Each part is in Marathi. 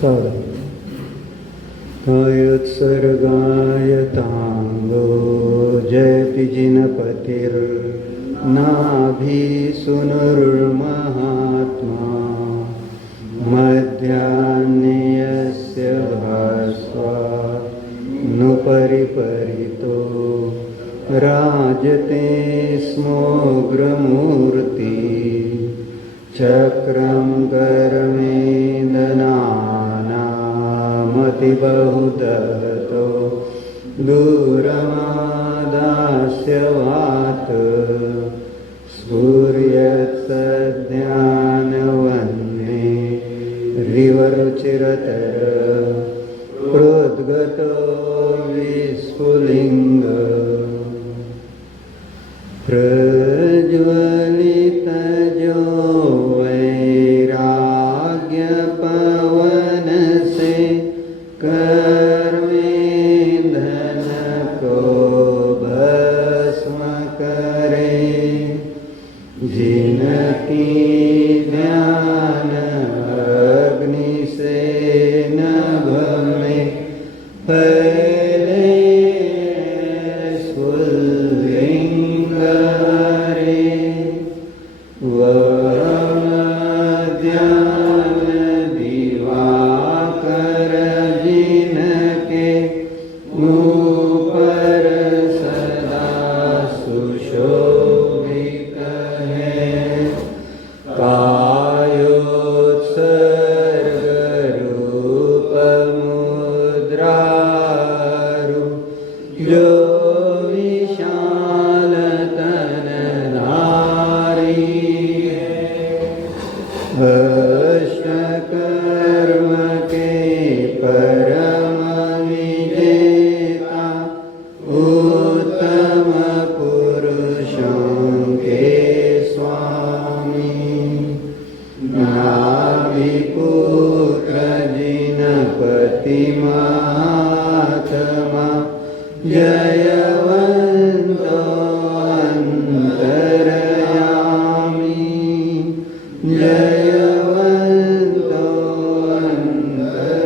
कायोत्सर्गायताङ्गो जयति जिनपतिर्नाभिसूनुर्महात्मा मध्याह्ने यस्य भास्वानुपरिपरितो राजते स्मोग्रमूर्ति चक्रं कर्मेन्दनानामतिबहुदतो दूरमादास्य वात स्फुर्यत्सद्यानवन्ये रिवरुचिरतर प्रोद्गतो विस्फुलिङ्ग प्रज्वलितजो वैराग्यपवनसे कर्मेन्धनको भस्म करे जिनकी ध्यान अग्निसे नभ में फैले स्फुलिंग हरे वमध्यान दिवाकर जिनके मुँह पर सदा सुशोभित है कायोत्सर्ग मुद्रारु जो विशाल तनधारी अष्टकर्म के परम विजेता उत्तम पुरुषों के स्वामी नाभिपुत्र जिनपति महात्मा जयवन्तो अन्तर्यामी जयवन्तो अन्तर्यामी।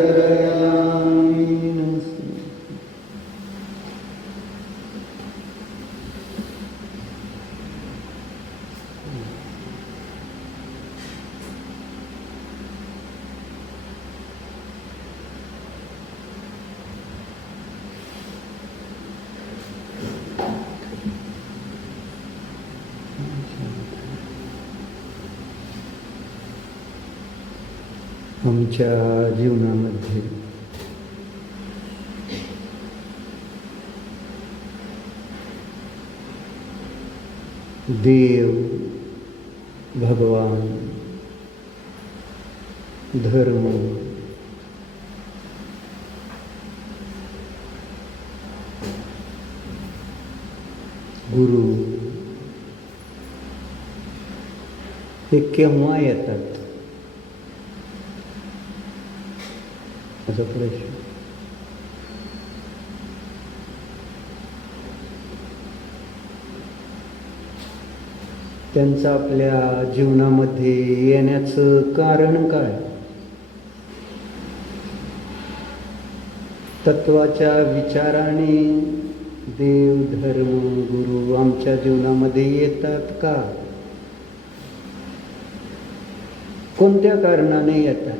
आमच्या जीवनामध्ये देव, भगवान, धर्म, गुरु हे केव्हा येतात असा प्रश्न. त्यांचं आपल्या जीवनामध्ये येण्याचं कारण काय? तत्वाच्या विचाराने देव, धर्म, गुरु आमच्या जीवनामध्ये येतात का? कोणत्या कारणाने येतात?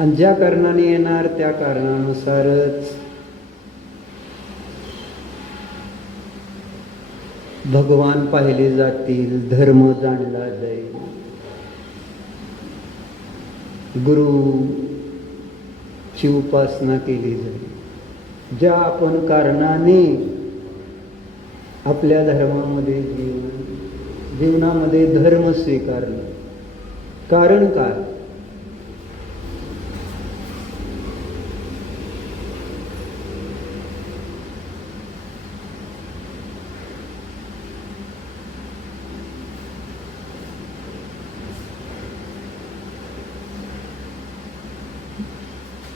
आणि ज्या कारणाने येणार त्या कारणानुसारच भगवान पाहिले जातील, धर्म जाणला जाईल, गुरुची उपासना केली जाईल. ज्या आपण कारणाने आपल्या धर्मामध्ये जीवनामध्ये धर्म स्वीकारला, कारण काय?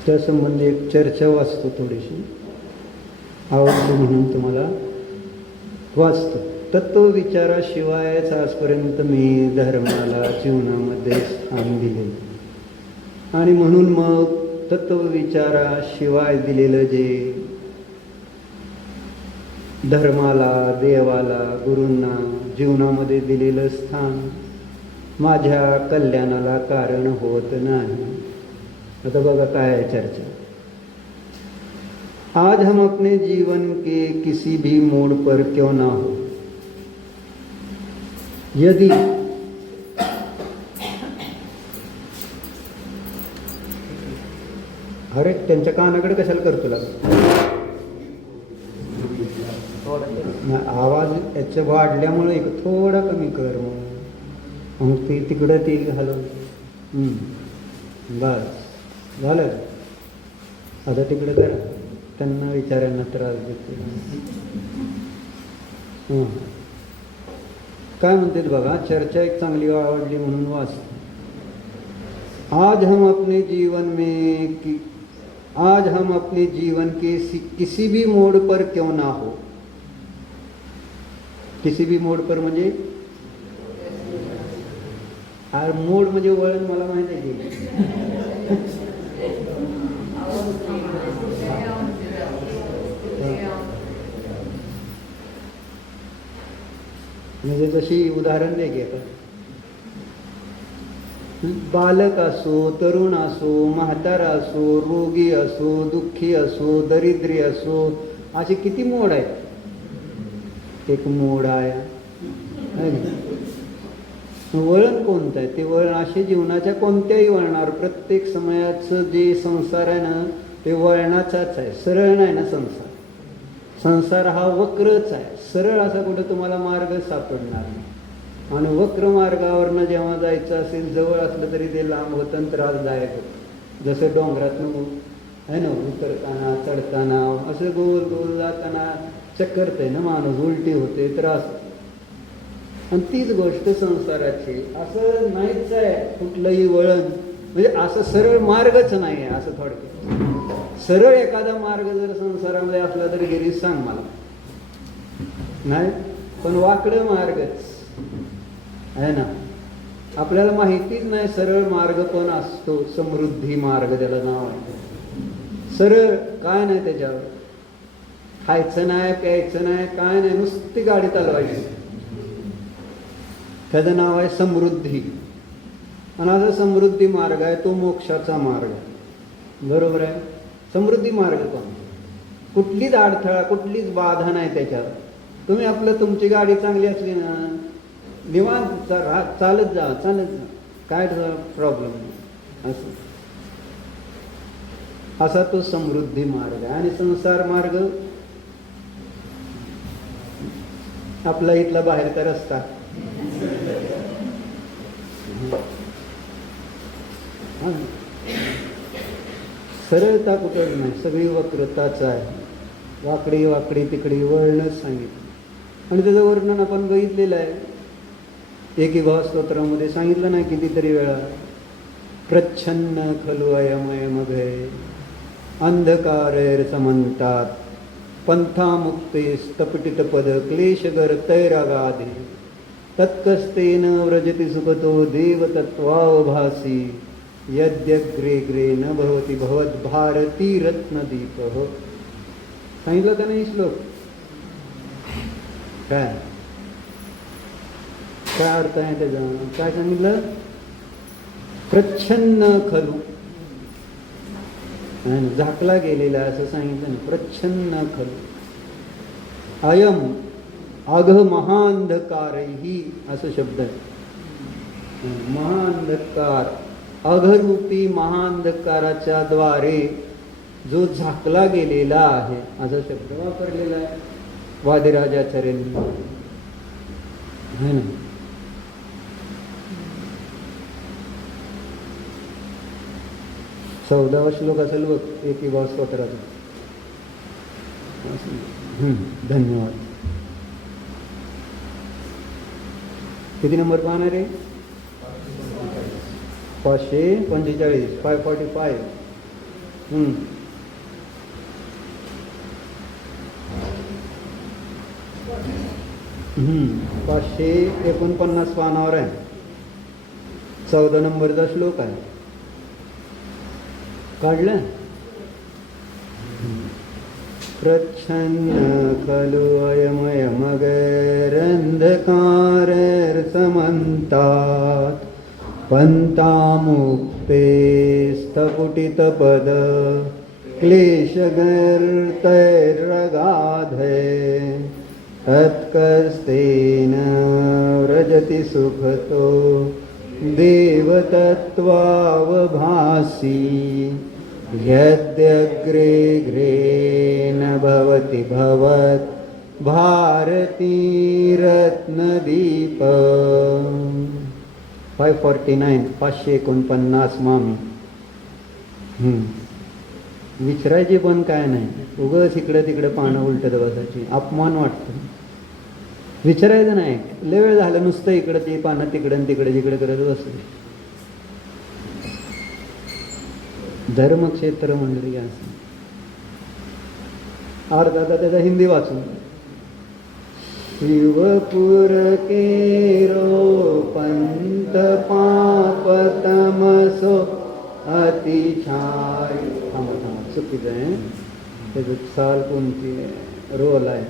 त्या संबंधी एक चर्चा वाचतो, थोडीशी आवडतो म्हणून तुम्हाला वाचतो. तत्वविचाराशिवायच आजपर्यंत मी धर्माला जीवनामध्ये स्थान दिले. आणि म्हणून मग तत्वविचाराशिवाय दिलेलं जे धर्माला, देवाला, गुरूंना जीवनामध्ये दिलेलं स्थान माझ्या कल्याणाला कारण होत नाही. आता बघा काय आहे चर्चा. आज हम अपने जीवन के किसी भी मोड़ पर क्यों ना हो, यदि अरे त्यांच्या कानाकडे कशाला करतो लाग, आवाज याच्या वाढल्यामुळे एक थोडा कमी कर, मग ते तिकडं ते घालून बस झालं. आता तिकडं करा, त्यांना विचारांना त्रास देते. काय म्हणते बघा, चर्चा एक चांगली आवडली म्हणून वाच. आज हम अपने जीवन के किसी भी मोड़ पर क्यों ना हो. किसी भी मोड़ पर म्हणजे मोड म्हणजे वळण, मला माहिती आहे की म्हणजे जशी उदाहरण दे की बालक असो, तरुण असो, म्हातारा असो, रोगी असो, दुःखी असो, दरिद्री असो, असे किती मोड आहेत. एक मोड आहे. वळण कोणतं आहे? ते वळण असे जीवनाच्या कोणत्याही वळणार, प्रत्येक समयाचं जे संसार आहे ना ते वळणाचाच आहे, सरळ नाही ना संसार. संसार हा वक्रच आहे, सरळ असा कुठं तुम्हाला मार्ग सापडणार नाही. आणि वक्र मार्गावरनं जेव्हा जायचं असेल, जवळ असलं तरी ते लांब होतं आणि त्रासदायक होतं. जसं डोंगरातनं आहे ना, उतरताना चढताना असं गोल गोल जाताना चक्करतंय ना माणूस, उलटी होते, त्रास. आणि तीच गोष्ट संसाराची, असं नाहीच आहे कुठलंही वळण, म्हणजे असं सरळ मार्गच नाही आहे. असं थोडक्यात सरळ एखादा मार्ग जर संसारामध्ये असला तरी गिरीश सांग मला, नाही. पण वाकडं मार्गच आहे ना, आपल्याला माहितीच नाही सरळ मार्ग पण असतो. समृद्धी मार्ग त्याला नाव आहे. सरळ काय नाही त्याच्यावर, खायचं नाही, प्यायचं नाही, काय नाही, नुसती गाडी चालवायची. त्याचं नाव आहे समृद्धी. आणि असा समृद्धी मार्ग आहे तो मोक्षाचा मार्ग आहे. बरोबर आहे. समृद्धी मार्ग पण कुठलीच अडथळा, कुठलीच बाधा नाही त्याच्यावर. तुम्ही आपलं, तुमची गाडी चांगली असली ना, निवांत चालत जा, काय प्रॉब्लेम नाही. असं असा तो समृद्धी मार्ग आहे. आणि संसार मार्ग आपला इथला बाहेरचा रस्ता, सरळता कुठं नाही, सगळी वक्रताच आहे. वाकडी वाकडी तिकडी वळणच सांगितलं. आणि त्याचं वर्णन आपण बघितलेलं आहे. एकीभाव स्तोत्रामध्ये सांगितलं नाही कितीतरी वेळा. प्रच्छन्न खलु अयमयमघे अंधकारैर समंतात पंथामुक्ते स्तपटित पद क्लेशगर तैरागाधे तत्कस्तेन व्रजति सुखतो देवतत्वावभासी यद्यग्रे ग्रे न भवति भवद् भारती रत्नदीप. सांगितलं का नाही श्लोक? काय काय अर्थ आहे त्याचा? काय सांगितलं? प्रच्छन्न खलु, झाकला गेलेला असं सांगितलं. प्रच्छन्न खलु अयम अघ महांधकारही असं शब्द आहे. महांधकार, अघरूपी महांधकाराच्या द्वारे जो झाकला गेलेला आहे असा शब्द वापरलेला आहे वादिराजाचार्यांनी, है ना. चौदावा श्लोक असेल बघ एकीभाव स्तोत्राचा. धन्यवाद. किती नंबर पाहणार आहे? 545, 545. 549 पानावर आहे. 14 नंबरचा श्लोक आहे. काढलं. प्रच्छन्न खलु अयमयमगैरन्धकारैर्समन्तात् पन्तामुक्ते स्थपुटितपद क्लेशगर्तैरगाधे तत्कस्तेन व्रजति सुखतो देवतत्त्वावभासी यद्यग्रे ग्रे न भवति भवत् भारती रत्नदीप. 549 549 मामी. विचारायची पण काय नाही, उगाच इकडं तिकडं पानं उलटत बसायची, अपमान वाटतो. विचारायचं नाही, लय वेळ झालं नुसतं इकडं ती पानं तिकडं तिकडे जिकडे करत बसले. धर्मक्षेत्र मंडळी असं अर्धा त्याचा हिंदी वाचून. शिवपुर केरो पंत पाप तमसो अतिछाय. थांबा थांबा, चुकीचं आहे त्याचं. साल कोणती आहे, रोल आहे.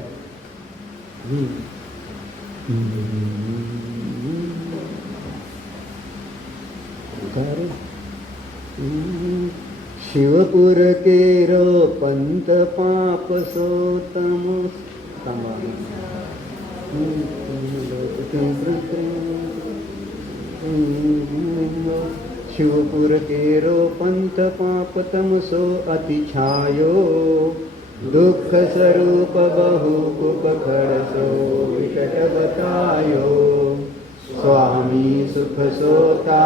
शिवपुर केरो पंत पाप सोतम. शिवपुर केरो पंत पाप तमसो अतिछायो दुख स्वरूप बहु कुपखड़सो विकट बतायो. स्वामी सुख सोता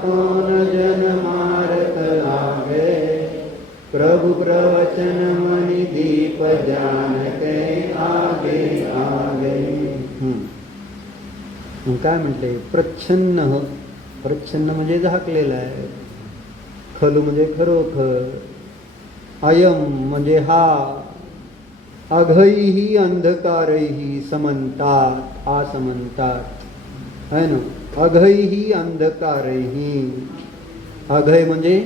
कौन जन मारत आगे प्रभु प्रवचन मणि दीप जान के आगे आगे. काय म्हणते, प्रच्छन्न. प्रच्छन्न म्हणजे झाकलेला आहे, खलू म्हणजे खरोखर, अयम म्हणजे हा, अघैही अंधकारैही समंतात असमंतात है ना. अघैही अंधकारैही. अघय म्हणजे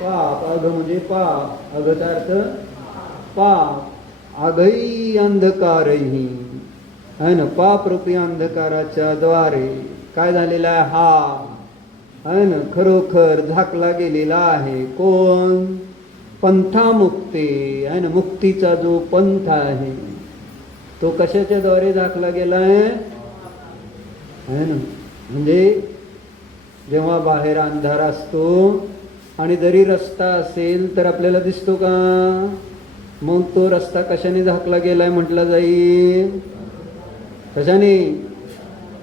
पाप, अघ म्हणजे पाप, अघचा अर्थ पाप. अघैही अंधकारैही है ना. पाप रूपी अंधकाराच्या द्वारे काय झालेला आहे, हा है ना खरोखर झाकला गेलेला आहे. कोण? पंथामुक्ते है ना. मुक्तीचा जो पंथ आहे तो कशाच्या द्वारे झाकला गेला आहे ना. म्हणजे जेव्हा बाहेर अंधार असतो आणि जरी रस्ता असेल तर आपल्याला दिसतो का, मग तो रस्ता कशाने झाकला गेलाय म्हटला जाईल, कशाने?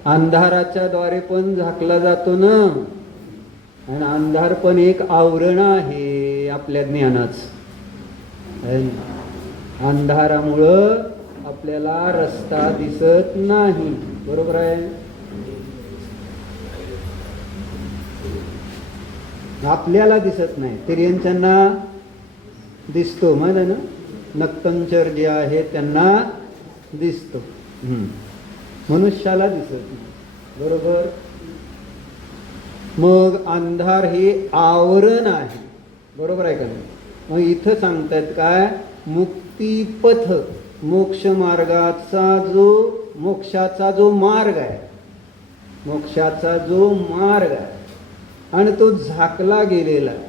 अंधाराच्या द्वारे पण झाकला जातो ना. आणि अंधार पण एक आवरण आहे आपल्या ज्ञानाचं. अंधारामुळं आपल्याला रस्ता दिसत नाही, बरोबर आहे. आपल्याला दिसत नाही, तिर्यंच्यांना दिसतो, माहिती आहे ना. नक्तंचर जे आहे त्यांना दिसतो, मनुष्याला दिसत नाही, बरोबर. मग अंधार हे आवरण आहे, बरोबर आहे का नाही. मग इथं सांगतात काय, मुक्तीपथ, मोक्ष मार्गाचा जो, मोक्षाचा जो मार्ग आहे, मोक्षाचा जो मार्ग आहे आणि तो झाकला गेलेला आहे.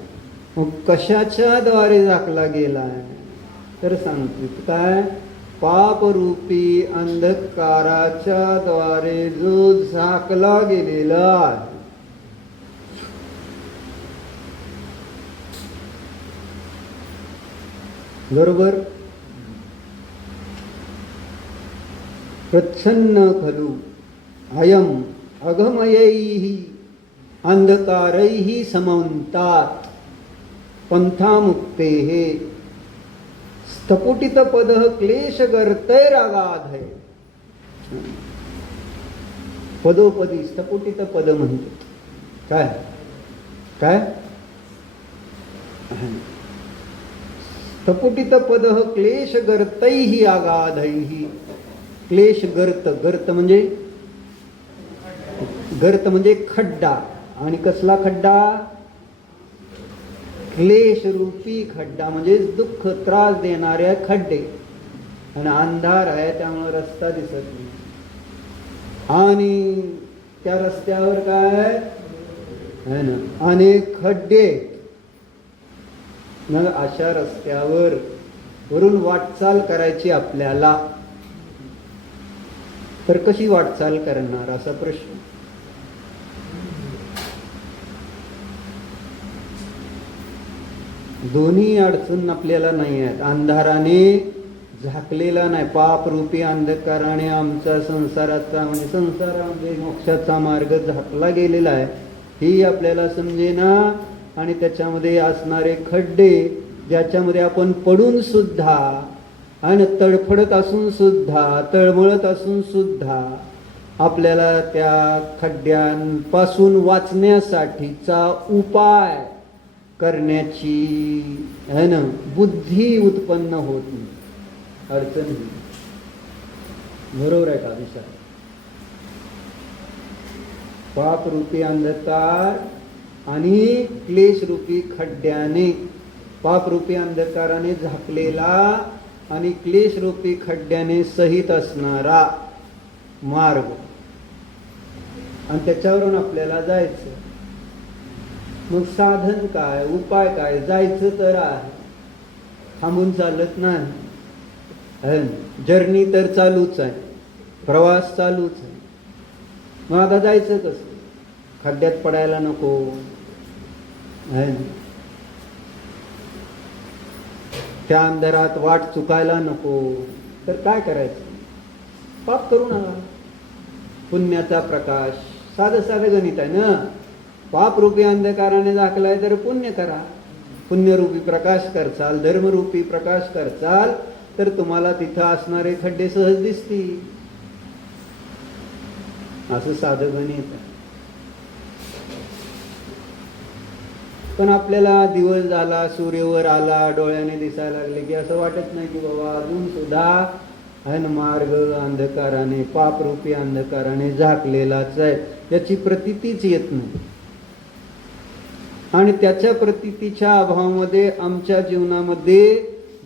मग कशाच्या द्वारे झाकला गेला आहे तर सांगतात काय, पापरूपी अंधकाराच्या द्वारे जो झाकला गेलेला आहे. बरोबर. प्रच्छन्न खलु अयम अघमयैहि अंधकारैहि समन्तात पंथामुक्तेः स्थपुटितपदः क्लेशगर्तैरगाधः. पदोपदी स्थपुटित पद म्हणतात. काय काय स्थपुटित पद क्लेशगर्तैहि अगाधैहि. क्लेशगर्त, गर्त म्हणजे, गर्त म्हणजे खड्डा. आणि कसला खड्डा? क्लेश रूपी खड्डा म्हणजे दुःख त्रास देणाऱ्या खड्डे, आणि अंधार आहे त्यामुळे रस्ता दिसत नाही, आणि त्या रस्त्यावर काय आहे ना अनेक खड्डे. मग अशा रस्त्यावर वरून वाटचाल करायची आपल्याला, तर कशी वाटचाल करणार असा प्रश्न. दोन्ही अडचण आपल्याला नाही आहेत. अंधाराने झाकलेला नाही, पाप रूपी अंधकाराने आमचा संसाराचा म्हणजे संसारामध्ये मोक्षाचा मार्ग झाकला गेलेला आहे, ही आपल्याला समजेना. आणि त्याच्यामध्ये असणारे खड्डे, ज्याच्यामध्ये आपण पडून सुद्धा आणि तडफडत असून सुद्धा, तळमळत असून सुद्धा आपल्याला त्या खड्ड्यांपासून वाचण्यासाठीचा उपाय करण्याची है ना बुद्धी उत्पन्न होत नाही, अडचण ही. बरोबर आहे का विचार. पाप रूपी अंधकार आणि क्लेश रूपी खड्ड्याने, पाप रूपी अंधकाराने झाकलेला आणि क्लेश रूपी खड्ड्याने सहित असणारा मार्ग, आणि त्याच्यावरून आपल्याला जायचं. मग साधन काय, उपाय काय? जायचं तर आहे, थांबून चालत नाही. जर्नी तर चालूच आहे, प्रवास चालूच आहे. मग आता जायचं कसं? खड्ड्यात पडायला नको, त्या अंधारात वाट चुकायला नको, तर काय करायचं? पाप करू नका, पुण्याचा प्रकाश. साधं साधं गणित आहे ना. पाप रूपी अंधकाराने झाकलाय तर पुण्य करा, पुण्यरूपी प्रकाश करचाल, धर्मरूपी प्रकाश करचाल, तर तुम्हाला तिथं असणारे खड्डे सहज दिसतील. असं साधं गणित आहे. पण आपल्याला दिवस झाला, सूर्यवर आला, डोळ्याने दिसायला लागले की असं वाटत नाही की बाबा अजून सुद्धा मार्ग अंधकाराने, पापरूपी अंधकाराने झाकलेलाच आहे, याची प्रतीतीच येत नाही. आणि त्याच्या प्रतीतीच्या अभावामध्ये आमच्या जीवनामध्ये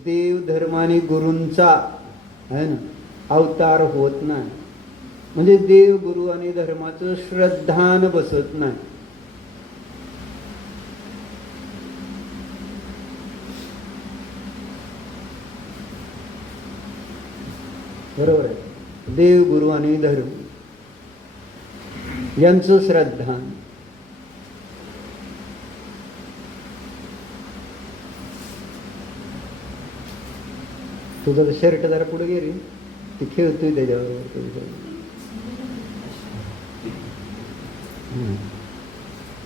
देव धर्म आणि गुरूंचा अवतार होत नाही. म्हणजे देव गुरु आणि धर्माचं श्रद्धान बसत नाही. बरोबर आहे. देव गुरु आणि धर्म यांचं श्रद्धान. तुझं शर्ट जरा पुढे गेली, ती खेळतोय त्याच्याबरोबर.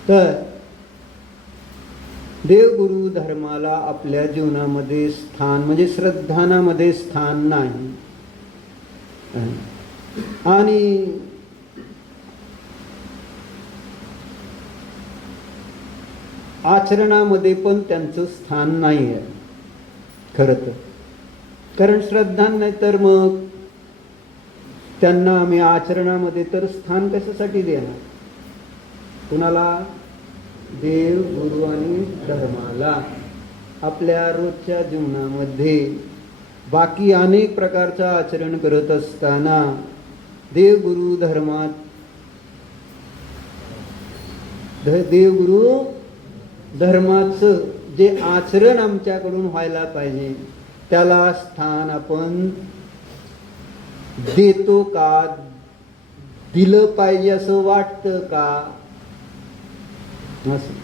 तर देवगुरु धर्माला आपल्या जीवनामध्ये स्थान म्हणजे श्रद्धानामध्ये स्थान नाही. आणि आचरणामध्ये पण त्यांचं स्थान नाही आहे खरं तर. कारण श्रद्धा नाही तर मग त्यांना आम्ही आचरणामध्ये तर स्थान कशासाठी देणार? कुणाला? देव गुरु आणि धर्माला. आपल्या रोजच्या जीवनामध्ये बाकी अनेक प्रकारचं आचरण करत असताना देव गुरु धर्मात देवगुरु धर्माचं जे आचरण आमच्याकडून व्हायला पाहिजे त्याला स्थान आपण देतो का? दिलं पाहिजे असं वाटतं का? असं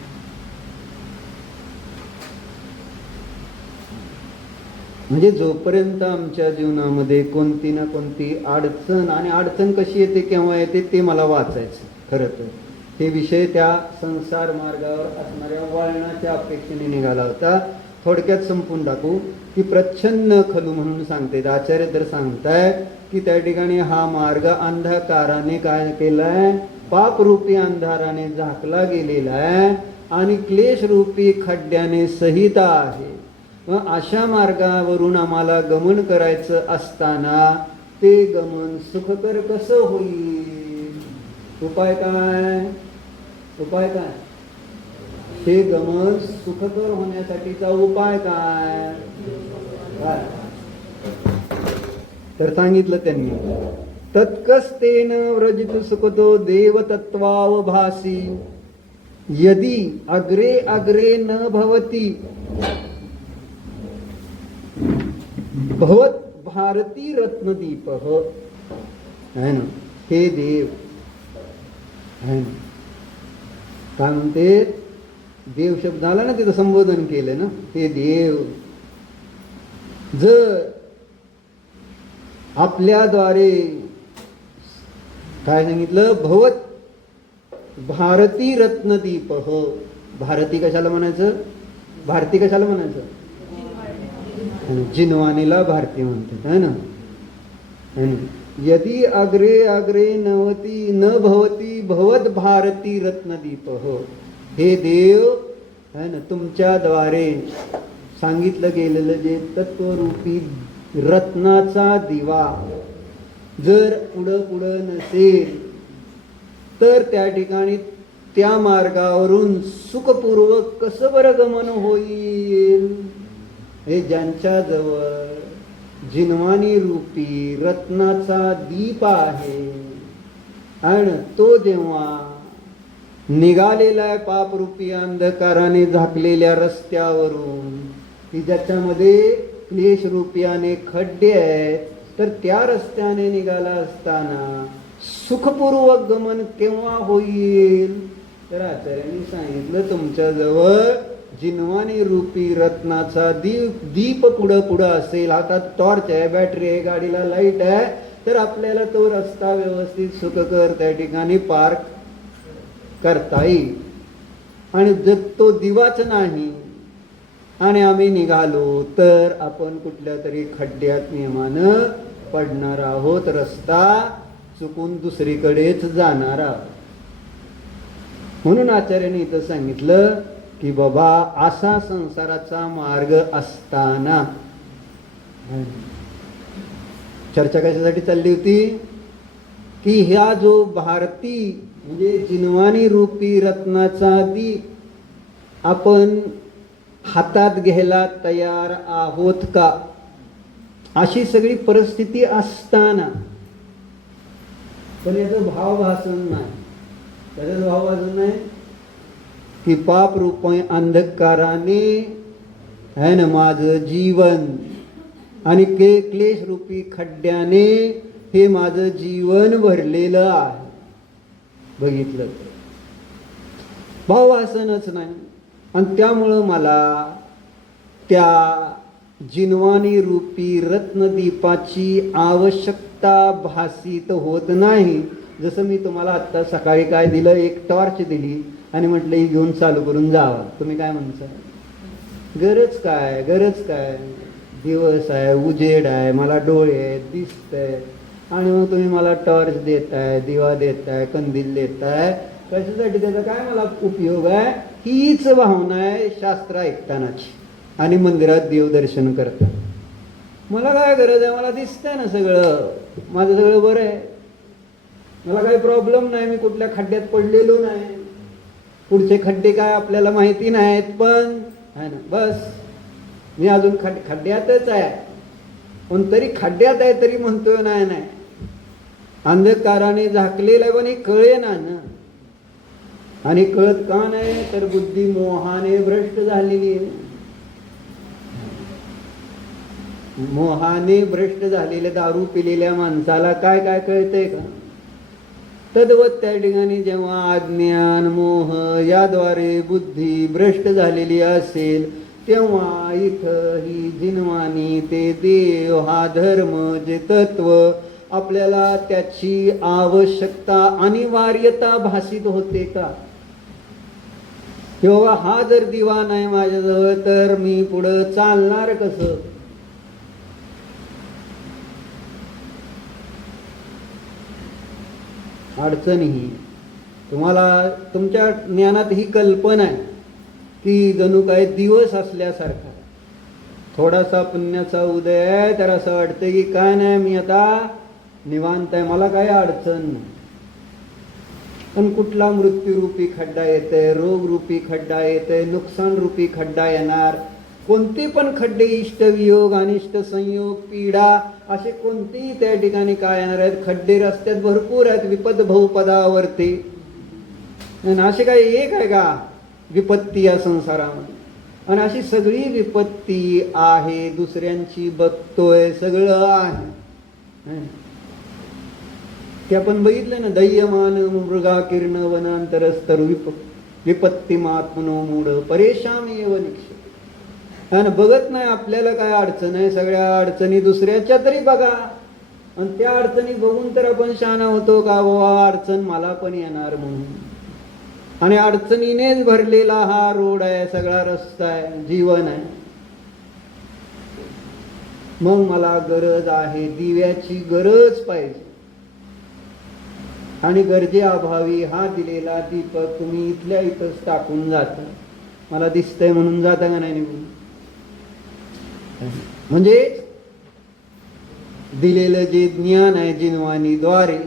म्हणजे जोपर्यंत आमच्या जीवनामध्ये कोणती ना कोणती अडचण, आणि अडचण कशी येते केव्हा येते ते मला वाचायचं खरं तर. हे विषय त्या संसार मार्गावर असणाऱ्या वळणाच्या अपेक्षेने निघाला होता. थोडक्यात संपून टाकू की प्रच्छन्न खलू म्हणून सांगते आचार्य तर सांगताय की त्या ठिकाणी हा मार्ग अंधकाराने काय केलाय? पापरूपी अंधाराने झाकला गेलेला आहे आणि क्लेशरूपी खड्ड्याने सहित आहे. मग अशा मार्गावरून आम्हाला गमन करायचं असताना ते गमन सुखकर कसं होईल? उपाय काय? उपाय काय? ते गमन सुखकर होण्यासाठीचा उपाय काय? तर सांगितलं त्यांनी, तत्कस्तेन व्रजित सुखतो देवतत्वावभासी यदि अग्रे अग्रे न भवती भवत भारती रत्नदीप है ना, हे देव है ना. काय म्हणते? देव शब्द आला ना, तिथं संबोधन केलं ना, हे देव जर आपल्याद्वारे काय सांगितलं, भवत भारती रत्नदीप. भारती कशाला म्हणायचं? भारती कशाला म्हणायचं? जिनवानीला भारती म्हणतात है ना. यदि अग्रे अग्रे नवती न भवती भवत भारती रत्नदीप. हे देव है ना, तुमच्याद्वारे सांगितलं गेलेलं जे तत्वरूपी रत्नाचा दिवा जर पुढं पुढं नसेल तर त्या ठिकाणी त्या मार्गावरून सुखपूर्वक कसं बरं गमन होईल? हे ज्यांच्याजवळ जिनवानी रूपी रत्नाचा दीप आहे आणि तो जेव्हा निघालेला आहे पापरूपी अंधकाराने झाकलेल्या रस्त्यावरून, की ज्याच्यामध्ये क्लेशरूपी अनेक खड्डे आहेत, तर त्या रस्त्याने निघाला असताना सुखपूर्वक गमन केव्हा होईल? तर आचार्यांनी सांगितलं, तुमच्याजवळ जिनवानी रूपी रत्नाचा दीप पुढं पुढं असेल, हातात टॉर्च आहे, बॅटरी आहे, गाडीला लाईट आहे, तर आपल्याला तो रस्ता व्यवस्थित सुखकर त्या ठिकाणी पार्क करता येईल. आणि जर तो दिवाच नाही आणि आम्ही निघालो तर आपण कुठल्या तरी खड्ड्यात नियमानं पडणार आहोत, रस्ता चुकून दुसरीकडेच जाणार आहोत. म्हणून आचार्याने इथं सांगितलं की बाबा असा संसाराचा मार्ग असताना, चर्चा कशासाठी चालली होती की ह्या जो भारती म्हणजे जिनवानी रूपी रत्नाचा दीप आपण हातात घ्यायला तयार आहोत का? अशी सगळी परिस्थिती असताना पण याचं भावभासन नाही. त्याचं भावभासन नाही की पाप रूपी अंधकाराने है ना माझं जीवन आणि क्लेश रूपी खड्ड्याने हे माझं जीवन भरलेलं आहे. बघितलं भावभासनच नाही. आणि त्यामुळं मला त्या जिनवानी रूपी रत्नदीपाची आवश्यकता भासित होत नाही. जसं मी तुम्हाला आत्ता सकाळी काय दिलं, एक टॉर्च दिली आणि म्हटलं ही घेऊन चालू करून जावा. तुम्ही काय म्हणता? गरज काय? गरज काय? दिवस आहे, उजेड आहे, मला डोळे आहेत, दिसतंय, आणि मग तुम्ही मला टॉर्च देताय, दिवा देताय, कंदील देताय, कशासाठी? त्याचा काय मला उपयोग आहे? हीच भावना आहे शास्त्र ऐकतानाची आणि मंदिरात देवदर्शन करता. मला काय गरज आहे? मला दिसतंय ना सगळं, माझं सगळं बरं आहे, मला काही प्रॉब्लेम नाही, मी कुठल्या खड्ड्यात पडलेलो नाही, पुढचे खड्डे काय आपल्याला माहिती नाहीत, पण आहे ना बस मी अजून खड्ड्यातच आहे. पण तरी खड्ड्यात आहे तरी म्हणतोय नाही नाही, अंधकाराने झाकलेलं आहे, पण हे कळे ना. आणि कळत का नाही? तर बुद्धी मोहाने भ्रष्ट झालेली आहे. मोहाने भ्रष्ट झालेल्या दारू पिलेल्या माणसाला काय काय कळतंय का? तद्वत त्या ठिकाणी जेव्हा अज्ञान मोह याद्वारे बुद्धी भ्रष्ट झालेली असेल तेव्हा इथं ही जिनवानी ते देव हा धर्म जे तत्व आपल्याला त्याची आवश्यकता अनिवार्यता भासित होते का? किंवा हा जर दिवा नाही माझ्याजवळ तर मी पुढं चालणार कसं? अडचण ही तुम्हाला तुमच्या ज्ञानात ही कल्पना आहे की जणू काय दिवस असल्यासारखा, थोडासा पुण्याचा उदय आहे तर असं वाटतं की काय नाही, मी आता निवांत आहे, मला काही अडचण नाही. पण कुठला मृत्यूरूपी खड्डा येतोय, रोगरूपी खड्डा येतोय, नुकसान रूपी खड्डा येणार, कोणते पण खड्डे, इष्टवियोग, अनिष्ट संयोग, पीडा, असे कोणतेही त्या ठिकाणी काय येणार आहेत. खड्डे रस्त्यात भरपूर आहेत, विपद बहुपदावरती. आणि असे काय एक आहे का विपत्ती या संसारामध्ये? आणि अशी सगळी विपत्ती आहे, दुसऱ्यांची बघतोय, सगळं आहे. ते आपण बघितलं ना, दह्यमान मृगा किरण वनांतरस्तर विपत्तीमात मनोमूढ परेशान एव निक्षेप. आणि बघत नाही आपल्याला काय अडचण आहे, सगळ्या अडचणी दुसऱ्याच्या तरी बघा. आणि त्या अडचणी बघून तर आपण शहाणा होतो का, बाबा अडचण मला पण येणार म्हणून. आणि अडचणीनेच भरलेला हा रोड आहे, सगळा रस्ता आहे, जीवन आहे. मग मला गरज आहे, दिव्याची गरज पाहिजे. आणि गरजेअभावी हा दिलेला दीपक तुम्ही इथल्या इथंच टाकून जाता. मला दिसतंय म्हणून जाता का नाही निघून? म्हणजे दिलेलं जे ज्ञान आहे जिनवाणीद्वारे,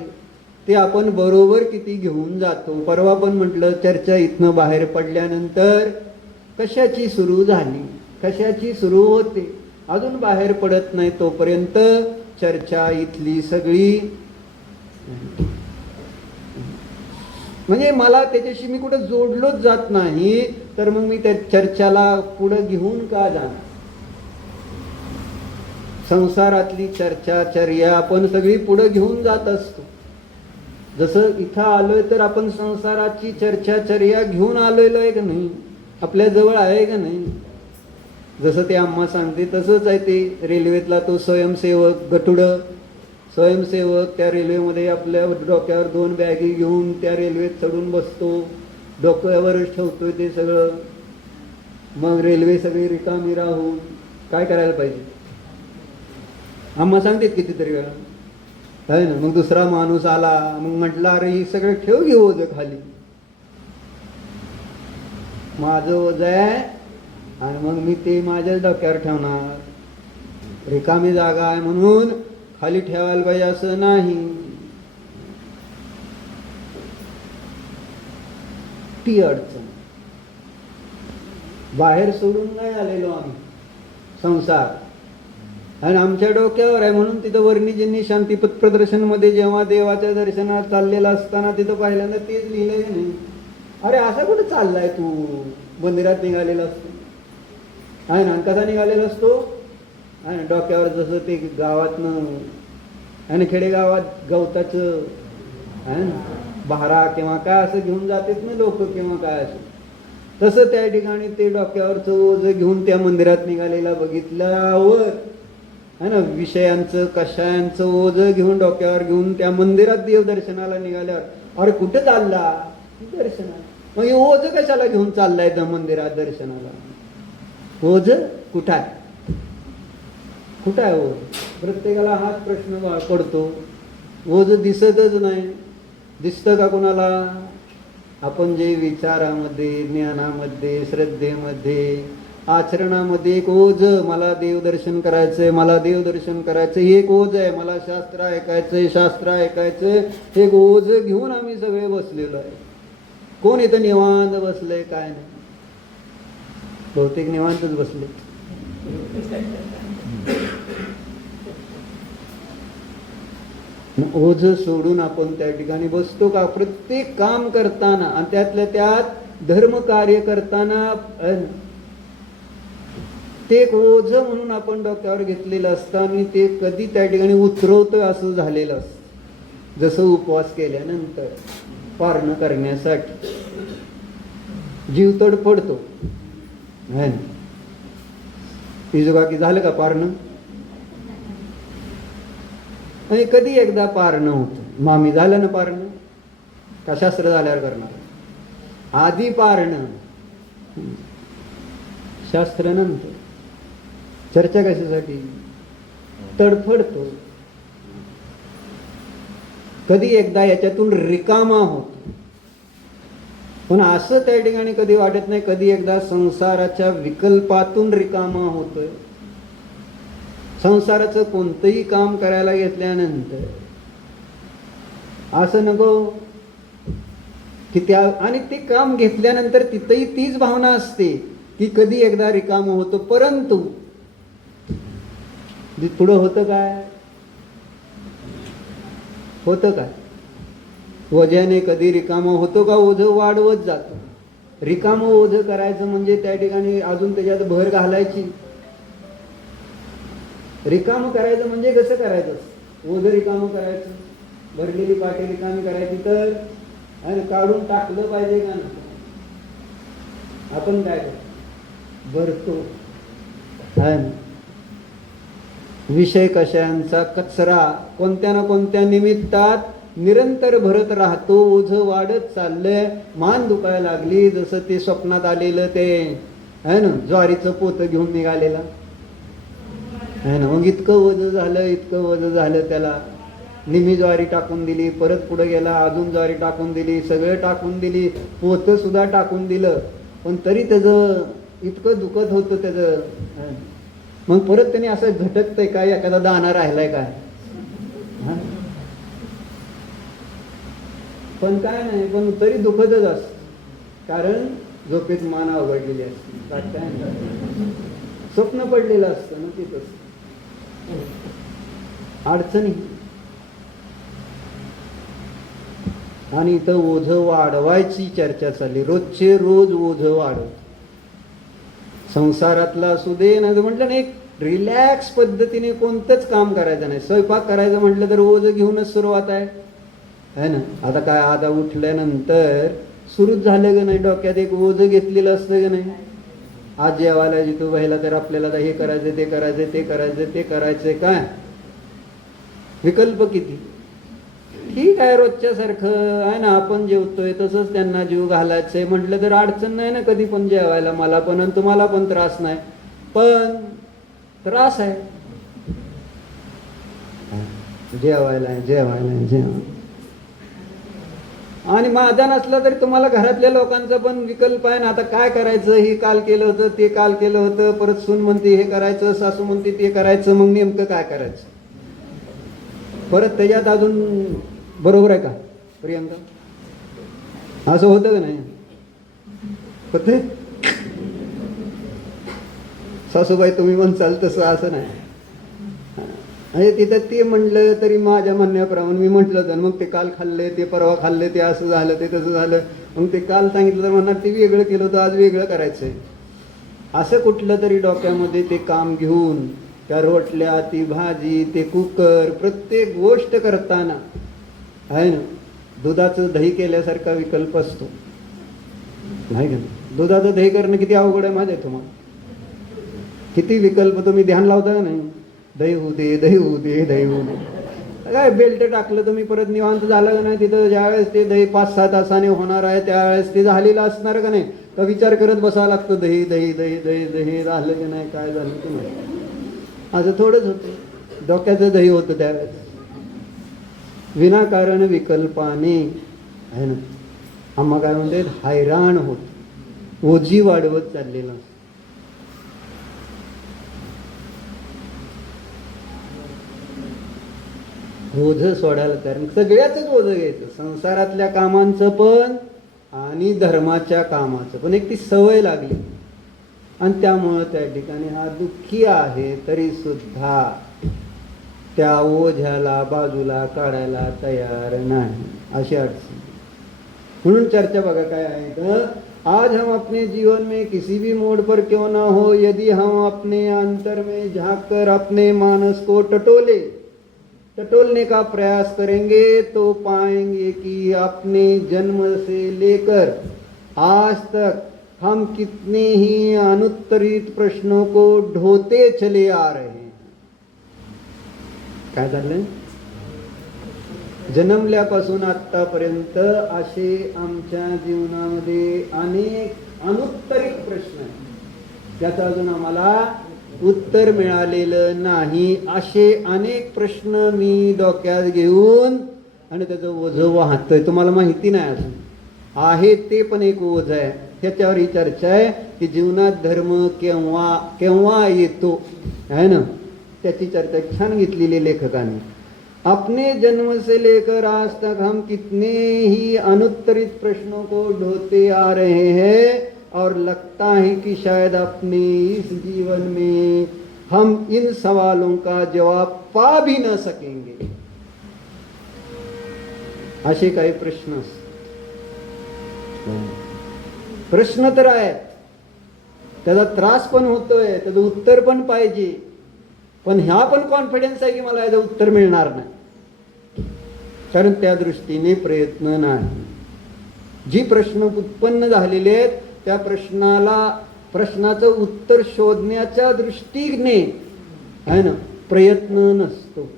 ते आपण बरोबर किती घेऊन जातो. परवा पण म्हटलं, चर्चा इथनं बाहेर पडल्यानंतर कशाची सुरू झाली, कशाची सुरू होते, अजून बाहेर पडत नाही तोपर्यंत चर्चा इथली सगळी. म्हणजे मला त्याच्याशी मी कुठं जोडलोच जात नाही, तर मग मी त्या चर्चाला पुढं घेऊन का जाणार? संसारातली चर्चा चर्या आपण सगळी पुढं घेऊन जात असतो. जसं इथं आलोय तर आपण संसाराची चर्चा चर्या घेऊन आलेलो आहे का नाही, आपल्या जवळ आहे का नाही? जसं ते आम्हा सांगते तसंच आहे. ते रेल्वेतला तो स्वयंसेवक गटुड स्वयंसेवक त्या रेल्वेमध्ये आपल्या डोक्यावर 2 बॅगी घेऊन त्या रेल्वेत चढून बसतो, डोक्यावरच ठेवतोय ते सगळं. मग रेल्वे सगळी रिकामी राहून काय करायला पाहिजे आम्हा सांगतेत कितीतरी वेळा, आहे ना. मग दुसरा माणूस आला, मग म्हटलं, अरे ही सगळं ठेव घेऊ ओझं खाली, माझं ओझं आहे. आणि मग मी ते माझ्याच डोक्यावर ठेवणार, रिकामी जागा आहे म्हणून खाली ठेवायला पाहिजे असं नाही. ती अडचण बाहेर सोडून नाही आलेलो आम्ही संसार, आणि आमच्या डोक्यावर आहे म्हणून तिथं वर्णिजींनी शांतीपत प्रदर्शन मध्ये जेव्हा देवाच्या दर्शनात चाललेला असताना तिथं पहिल्यांदा तेच लिहिलंय नाही, अरे असा कुठं चाललाय तू, मंदिरात निघालेला असतो आहे ना. कसा निघालेला असतो आहे ना, डोक्यावर जसं ते गावातनं आणि खेडेगावात गवताचं आहे ना बहारा किंवा काय असं घेऊन जातात ना लोक, किंवा काय असं, तसं त्या ठिकाणी ते डोक्यावरचं ओझं घेऊन त्या मंदिरात निघालेला बघितल्यावर है ना, विषयांचं कषायांचं ओझं घेऊन डोक्यावर घेऊन त्या मंदिरात देवदर्शनाला निघाल्यावर, अरे कुठे चालला? दर्शनाला. मग हे ओझं कशाला घेऊन चाललाय त्या मंदिरात दर्शनाला? ओझं कुठं आहे? कुठं आहे ओझं? प्रत्येकाला हाच प्रश्न पडतो. ओझं दिसतच नाही. दिसतं का कोणाला? आपण जे विचारामध्ये, ज्ञानामध्ये, श्रद्धेमध्ये, आचरणामध्ये एक ओझं, मला देवदर्शन करायचंय, मला देवदर्शन करायचं, हे एक ओझं आहे. मला शास्त्र ऐकायचंय, शास्त्र ऐकायचंय, हे एक ओझं घेऊन आम्ही सगळे बसलेलो आहे. कोण इथं निवांत बसलंय? काय नाही, बहुतेक निवांतच बसले. ओझं सोडून आपण त्या ठिकाणी बसतो का? प्रत्येक काम करताना आणि त्यातल्या त्यात धर्म कार्य करताना ते एक ओझं म्हणून आपण डोक्यावर घेतलेलं असतं आणि ते कधी त्या ठिकाणी उतरवतोय असं झालेलं असतं. जसं उपवास केल्यानंतर पारणं करण्यासाठी जीव तडफडतो है ना. की झालं का पारणं? आणि कधी एकदा पारणं होतं. मामी झालं ना पारणं? का शास्त्र झाल्यावर करणार? आधी पारणं, शास्त्र नंतर. चर्चा कशासाठी? तडफडतो. कधी एकदा याच्यातून रिकामा होतो. पण असं त्या ठिकाणी कधी वाटत नाही कधी एकदा संसाराच्या विकल्पातून रिकामा होतोय. संसाराचं कोणतंही काम करायला घेतल्यानंतर असं नको की त्या आणि ते काम घेतल्यानंतर तिथंही तीच भावना असते की कधी एकदा रिकामं होतो. परंतु पुढं होतं काय, होतं काय, ओझ्याने कधी रिकामं होतो का? ओझं वाढवत जातं. रिकामं ओझं करायचं म्हणजे त्या ठिकाणी अजून त्याच्यात भर घालायची. रिकामं करायचं म्हणजे कसं करायचं? ओझं रिकामं करायचं, भरलेली पाटी रिकामी करायची तर आणि काढून टाकलं पाहिजे का नको? आपण काय करतो? भरतो. विषय कशांचा कचरा कोणत्या ना कोणत्या निमित्तात निरंतर भरत राहतो. ओझं वाढत चाललंय, मान दुखायला लागली, जसं ते स्वप्नात आलेलं ते आहे ना ज्वारीचं पोतं घेऊन निघालेला आहे ना. मग इतकं ओझं झालं, इतकं ओझं झालं, त्याला निम्मी ज्वारी टाकून दिली, परत पुढे गेला, अजून ज्वारी टाकून दिली, सगळं टाकून दिली, पोतं सुद्धा टाकून दिलं, पण तरी त्याचं इतकं दुखत होतं त्याचं. मग परत त्याने असं झटकतंय काय, एखादा दाणा राहिलाय काय? पण काय नाही, पण तरी दुखतच असत, कारण झोपेत मान अवघडलेली असते, स्वप्न पडलेलं असतं ना तिथंच. अडचणी. आणि इथं ओझं वाढवायची चर्चा चालली, रोजचे रोज ओझं वाढव. संसारातला असू दे ना, म्हटलं ना, एक रिलॅक्स पद्धतीने कोणतंच काम करायचं नाही. स्वयंपाक करायचं म्हटलं तर ओझं घेऊनच सुरुवात आहे ना. आता काय, आता उठल्यानंतर सुरूच झालं का नाही, डोक्यात एक ओझं घेतलेलं असतं का नाही. आज जेवायला जिथं व्हायला तर आपल्याला हे करायचं, ते करायचं, ते करायचं, ते करायचंय, काय विकल्प किती. ठीक आहे, रोजच्या सारखं आहे ना, आपण जेवतोय तसंच त्यांना जीव घालायचंय म्हटलं तर अडचण नाही ना कधी पण जेवायला. मला पण आणि तुम्हाला पण त्रास नाही, पण त्रास आहे जेवायला जेवायला जेवा. आणि माझा नसला तरी तुम्हाला घरातल्या लोकांचा पण विकल्प आहे ना. आता काय करायचं, हे काल केलं होतं, ते काल केलं होतं, परत सून म्हणते हे करायचं, सासू म्हणते ते करायचं, मग नेमकं काय करायचं? परत त्याच्यात अजून बरोबर आहे का प्रियंका? असं होतं का नाही होते? सासूबाई तुम्ही म्हणसाल तसं असं नाही. म्हणजे तिथं ते म्हणलं तरी माझ्या म्हणण्याप्रमाणे मी म्हटलं होतं, मग ते काल खाल्ले, ते परवा खाल्ले, ते असं झालं, ते तसं झालं, मग ते काल सांगितलं तर म्हणणार ते वेगळं केलं होतं, आज वेगळं करायचंय. असं कुठलं तरी डोक्यामध्ये ते काम घेऊन त्या रोटल्या, ती भाजी, ते कुकर, प्रत्येक गोष्ट करताना आहे ना दुधाचं दही केल्यासारखा विकल्प असतो, नाही का? दुधाचं दही करणं किती अवघड आहे माहिती आहे तुम्हाला? किती विकल्प तुम्ही ध्यान लावता का नाही? दही होऊ दे, दही होऊ दे, दही होऊ दे. काय बेल्ट टाकलं तुम्ही परत निवांत झालं का नाही? तिथं ज्यावेळेस ते दही 5-6 तासाने होणार आहे त्यावेळेस ते झालेलं असणार का नाही? का विचार करत बसावं लागतं, दही दही दही दही दही झालं की नाही, काय झालं की नाही. असं थोडंच होतं, डोक्याचं दही होतं त्यावेळेस. विनाकारण विकल्पाने आहे ना आम्हा काय म्हणते हैराण होत, ओझी वाढवत चाललेलं. ओझं सोडायला, कारण सगळ्याच ओझं घ्यायचं, संसारातल्या कामांचं पण आणि धर्माच्या कामाचं पण. एक ती सवय लागली आणि त्यामुळं त्या ठिकाणी हा दुःखी आहे तरी सुद्धा त्या ओझ्याला बाजूला काढायला तयार नाही, अशी अडचण. म्हणून चर्चा बघा काय आहे तर, आज हम अपने जीवन में किसी भी मोड़ पर क्यों ना हो, यदि हम अपने अंतर में झांक कर अपने मानस को टटोलने का प्रयास करेंगे तो पाएंगे कि अपने जन्म से लेकर आज तक हम कितने ही अनुत्तरित प्रश्नों को ढोते चले आ रहे हैं. काय झालंय? जन्मल्यापासून आतापर्यंत असे आमच्या जीवनामध्ये अनेक अनुत्तरित प्रश्न आहेत, त्याचं अजून आम्हाला उत्तर मिळालेलं नाही. असे अनेक प्रश्न मी डोक्यात घेऊन आणि त्याचं ओझं वाहतोय. तुम्हाला माहिती नाही अजून आहे ते पण एक ओझं आहे. ह्याच्यावर ही चर्चा आहे की जीवनात धर्म केव्हा येतो आहे ना, त्याची चर्चा छान घेतलेली लेखकाने. अपने जन्म से लेकर आज तक हम कितने ही अनुत्तरित प्रश्नों को ढोते आ रहे हैं, और लगता है कि शायद अपने इस जीवन में हम इन सवालों का जवाब पा भी न सकेंगे. असे काही प्रश्न असतात. प्रश्न तर आहेत, त्याचा त्रास पण होतोय, त्याचं उत्तर पण पाहिजे, पण ह्या पण कॉन्फिडन्स आहे की मला याचं उत्तर मिळणार नाही, कारण त्या दृष्टीने प्रयत्न नाही. जी प्रश्न उत्पन्न झालेले आहेत त्या प्रश्नाचं उत्तर शोधण्याच्या दृष्टीने आहे ना प्रयत्न नसतो,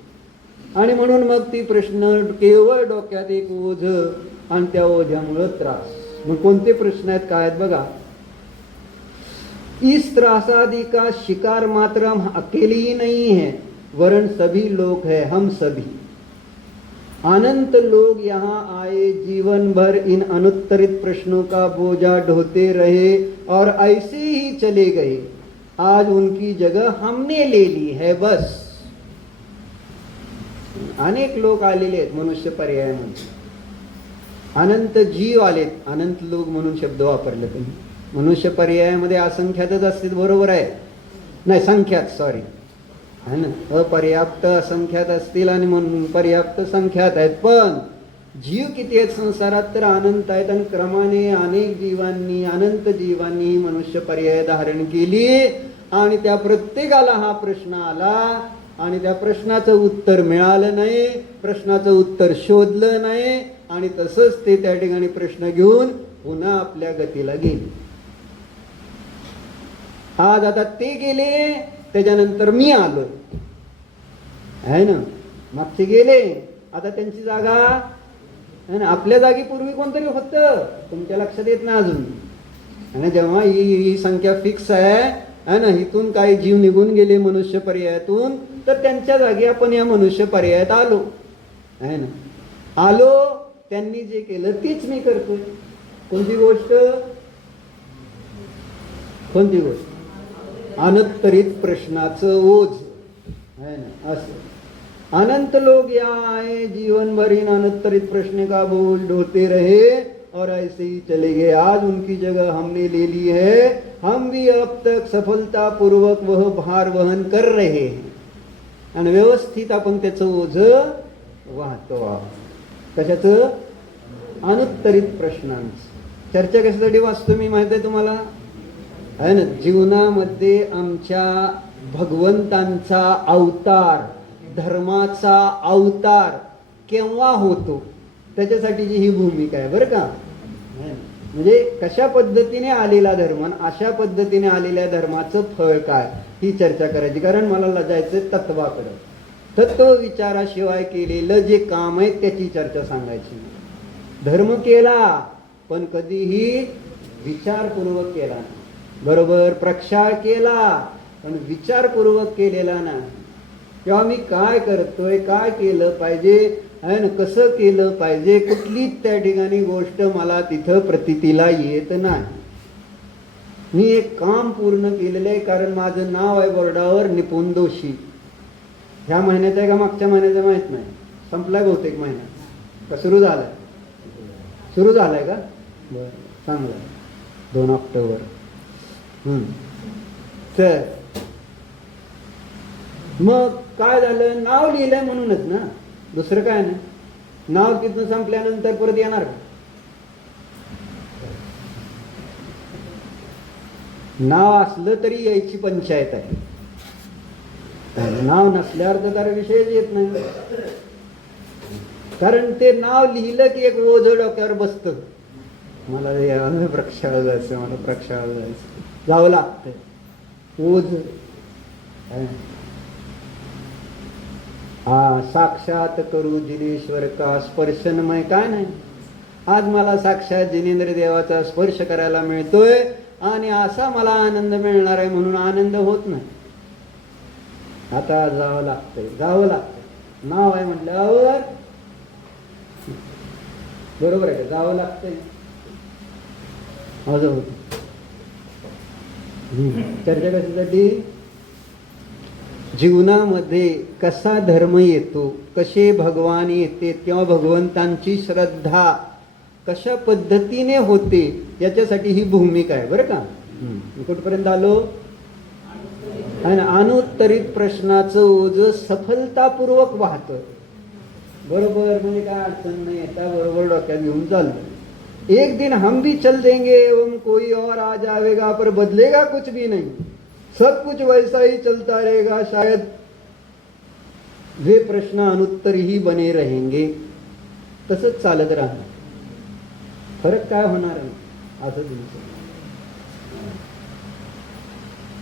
आणि म्हणून मग ती प्रश्न केवळ डोक्यात एक ओझ, आणि त्या ओझ्यामुळं त्रास. मग कोणते प्रश्न आहेत, काय आहेत बघा. इस त्रासादि का शिकार मात्र हम अकेले ही नहीं है, वरन सभी लोग हैं, हम सभी. अनंत लोग यहाँ आए, जीवन भर इन अनुत्तरित प्रश्नों का बोझा ढोते रहे और ऐसे ही चले गए. आज उनकी जगह हमने ले ली है बस. अनेक लोक आलेले आहेत मनुष्य पर्यायामध्ये, अनंत जीव आलेत. अनंत लोक म्हणून शब्द वापरले तुम्ही. मनुष्य पर्यायामध्ये असंख्यातच असतील, बरोबर आहे, नाही संख्यात, सॉरी, है ना. अपर्याप्त असंख्यात असतील आणि म्हणून पर्याप्त संख्यात आहेत, पण जीव किती आहेत संसारात, तर अनंत आहेत. आणि क्रमाने अनेक जीवांनी, अनंत जीवांनी मनुष्य पर्याय धारण केली, आणि त्या प्रत्येकाला हा प्रश्न आला, आणि त्या प्रश्नाचं उत्तर मिळालं नाही, प्रश्नाचं उत्तर शोधलं नाही, आणि तसंच ते त्या ठिकाणी प्रश्न घेऊन पुन्हा आपल्या गतीला गेले. आज आता ते गेले, त्याच्यानंतर मी आलो, आहे ना. मागचे गेले, आता त्यांची जागा आहे ना. आपल्या जागी पूर्वी कोणतरी होतं, तुमच्या लक्षात येत ना अजून. आणि जेव्हा ही संख्या फिक्स आहे ना, इथून काही जीव निघून गेले मनुष्य पर्यायातून, तर त्यांच्या जागी आपण या मनुष्य पर्यायात आलो, आहे ना. आलो, त्यांनी जे केलं तीच मी करतोय. कोणती गोष्ट, कोणती गोष्ट, अनुत्तरित प्रश्नाचं ओझ, है ना. असं अनंत लोग यहाँ आए, जीवन भर इन अनुत्तरित प्रश्न का बोझ ढोते रहे और ऐसे ही चले गए. आज उनकी जगह हमने ले ली है, हम भी अब तक सफलता पूर्वक वह भार वहन कर रहे हैं. आणि व्यवस्थित आपण त्याचं ओझ वाहतो आहोत. कशाचं, अनुत्तरित प्रश्नांचं. चर्चा कशासाठी वाचतो मी माहिती आहे तुम्हाला, आहे ना. जीवनामध्ये आमच्या भगवंतांचा अवतार, धर्माचा अवतार केव्हा होतो, त्याच्यासाठीची ही भूमिका आहे बरं का. म्हणजे कशा पद्धतीने आलेला धर्म, अशा पद्धतीने आलेल्या धर्माचं फळ काय, ही चर्चा करायची. कारण मला जायचं तत्वाकडे. तत्व विचाराशिवाय केलेलं जे काम आहे त्याची चर्चा सांगायची. धर्म केला पण कधीही विचारपूर्वक केला नाही, बरोबर. प्रक्षाळ केला पण विचारपूर्वक केलेला नाही. किंवा मी काय करतोय, काय केलं पाहिजे, आहे ना, कसं केलं पाहिजे, कुठलीच त्या ठिकाणी गोष्ट मला तिथं प्रतीतीला येत नाही. मी एक काम पूर्ण केलेलं आहे, कारण माझं नाव आहे बोर्डावर निपुण दोषी. ह्या महिन्याचं आहे का मागच्या महिन्याचं माहित नाही, संपलाय बहुतेक महिना, का सुरू झालाय, सुरू झालाय का, बरं चांगलं आहे, 2 ऑक्टोबर. तर मग काय झालं, नाव लिहिलंय म्हणूनच ना, दुसरं काय नाही. नाव तिथून संपल्यानंतर परत येणार का, नाव असलं तरी यायची पंचायत आहे, नाव नसल्यावर तर त्याला विषयच येत नाही. कारण ते नाव लिहिलं की एक ओझ डोक्यावर बसतं, मला प्रक्षाळ जायचं, मला प्रक्षाळ जायचं, जावं लागतं, ओझ. साक्षात करू जिनेश्वर का स्पर्शनमय, काय नाही. आज मला साक्षात जिनेंद्र देवाचा स्पर्श करायला मिळतोय आणि असा मला आनंद मिळणार आहे म्हणून आनंद होत नाही. आता जावं लागतंय, जावं लागतंय. नाव आहे म्हटल्यावर बरोबर आहे का, जावं लागतंय. माझं होत चर्चा कशासाठी, जीवनामध्ये कसा धर्म येतो, कसे भगवान येते किंवा भगवंतांची श्रद्धा कशा पद्धतीने होते, याच्यासाठी ही भूमिका आहे बरं का. कुठपर्यंत आलो. आणि अनुत्तरित प्रश्नाचं ओझ सफलतापूर्वक वाहतं. बरोबर, म्हणजे काय अडचण नाही, त्या बरोबर डोक्यात घेऊन चाललं. एक दिन हम भी चल देंगे एवं कोई और आ जाएगा, पर बदलेगा कुछ भी नहीं, सब कुछ वैसा ही चलता रहेगा, शायद वे प्रश्न अनुत्तर ही बने रहेंगे. तसंच चालत राहणार. फरक काय होणार आहे असं तुमचं.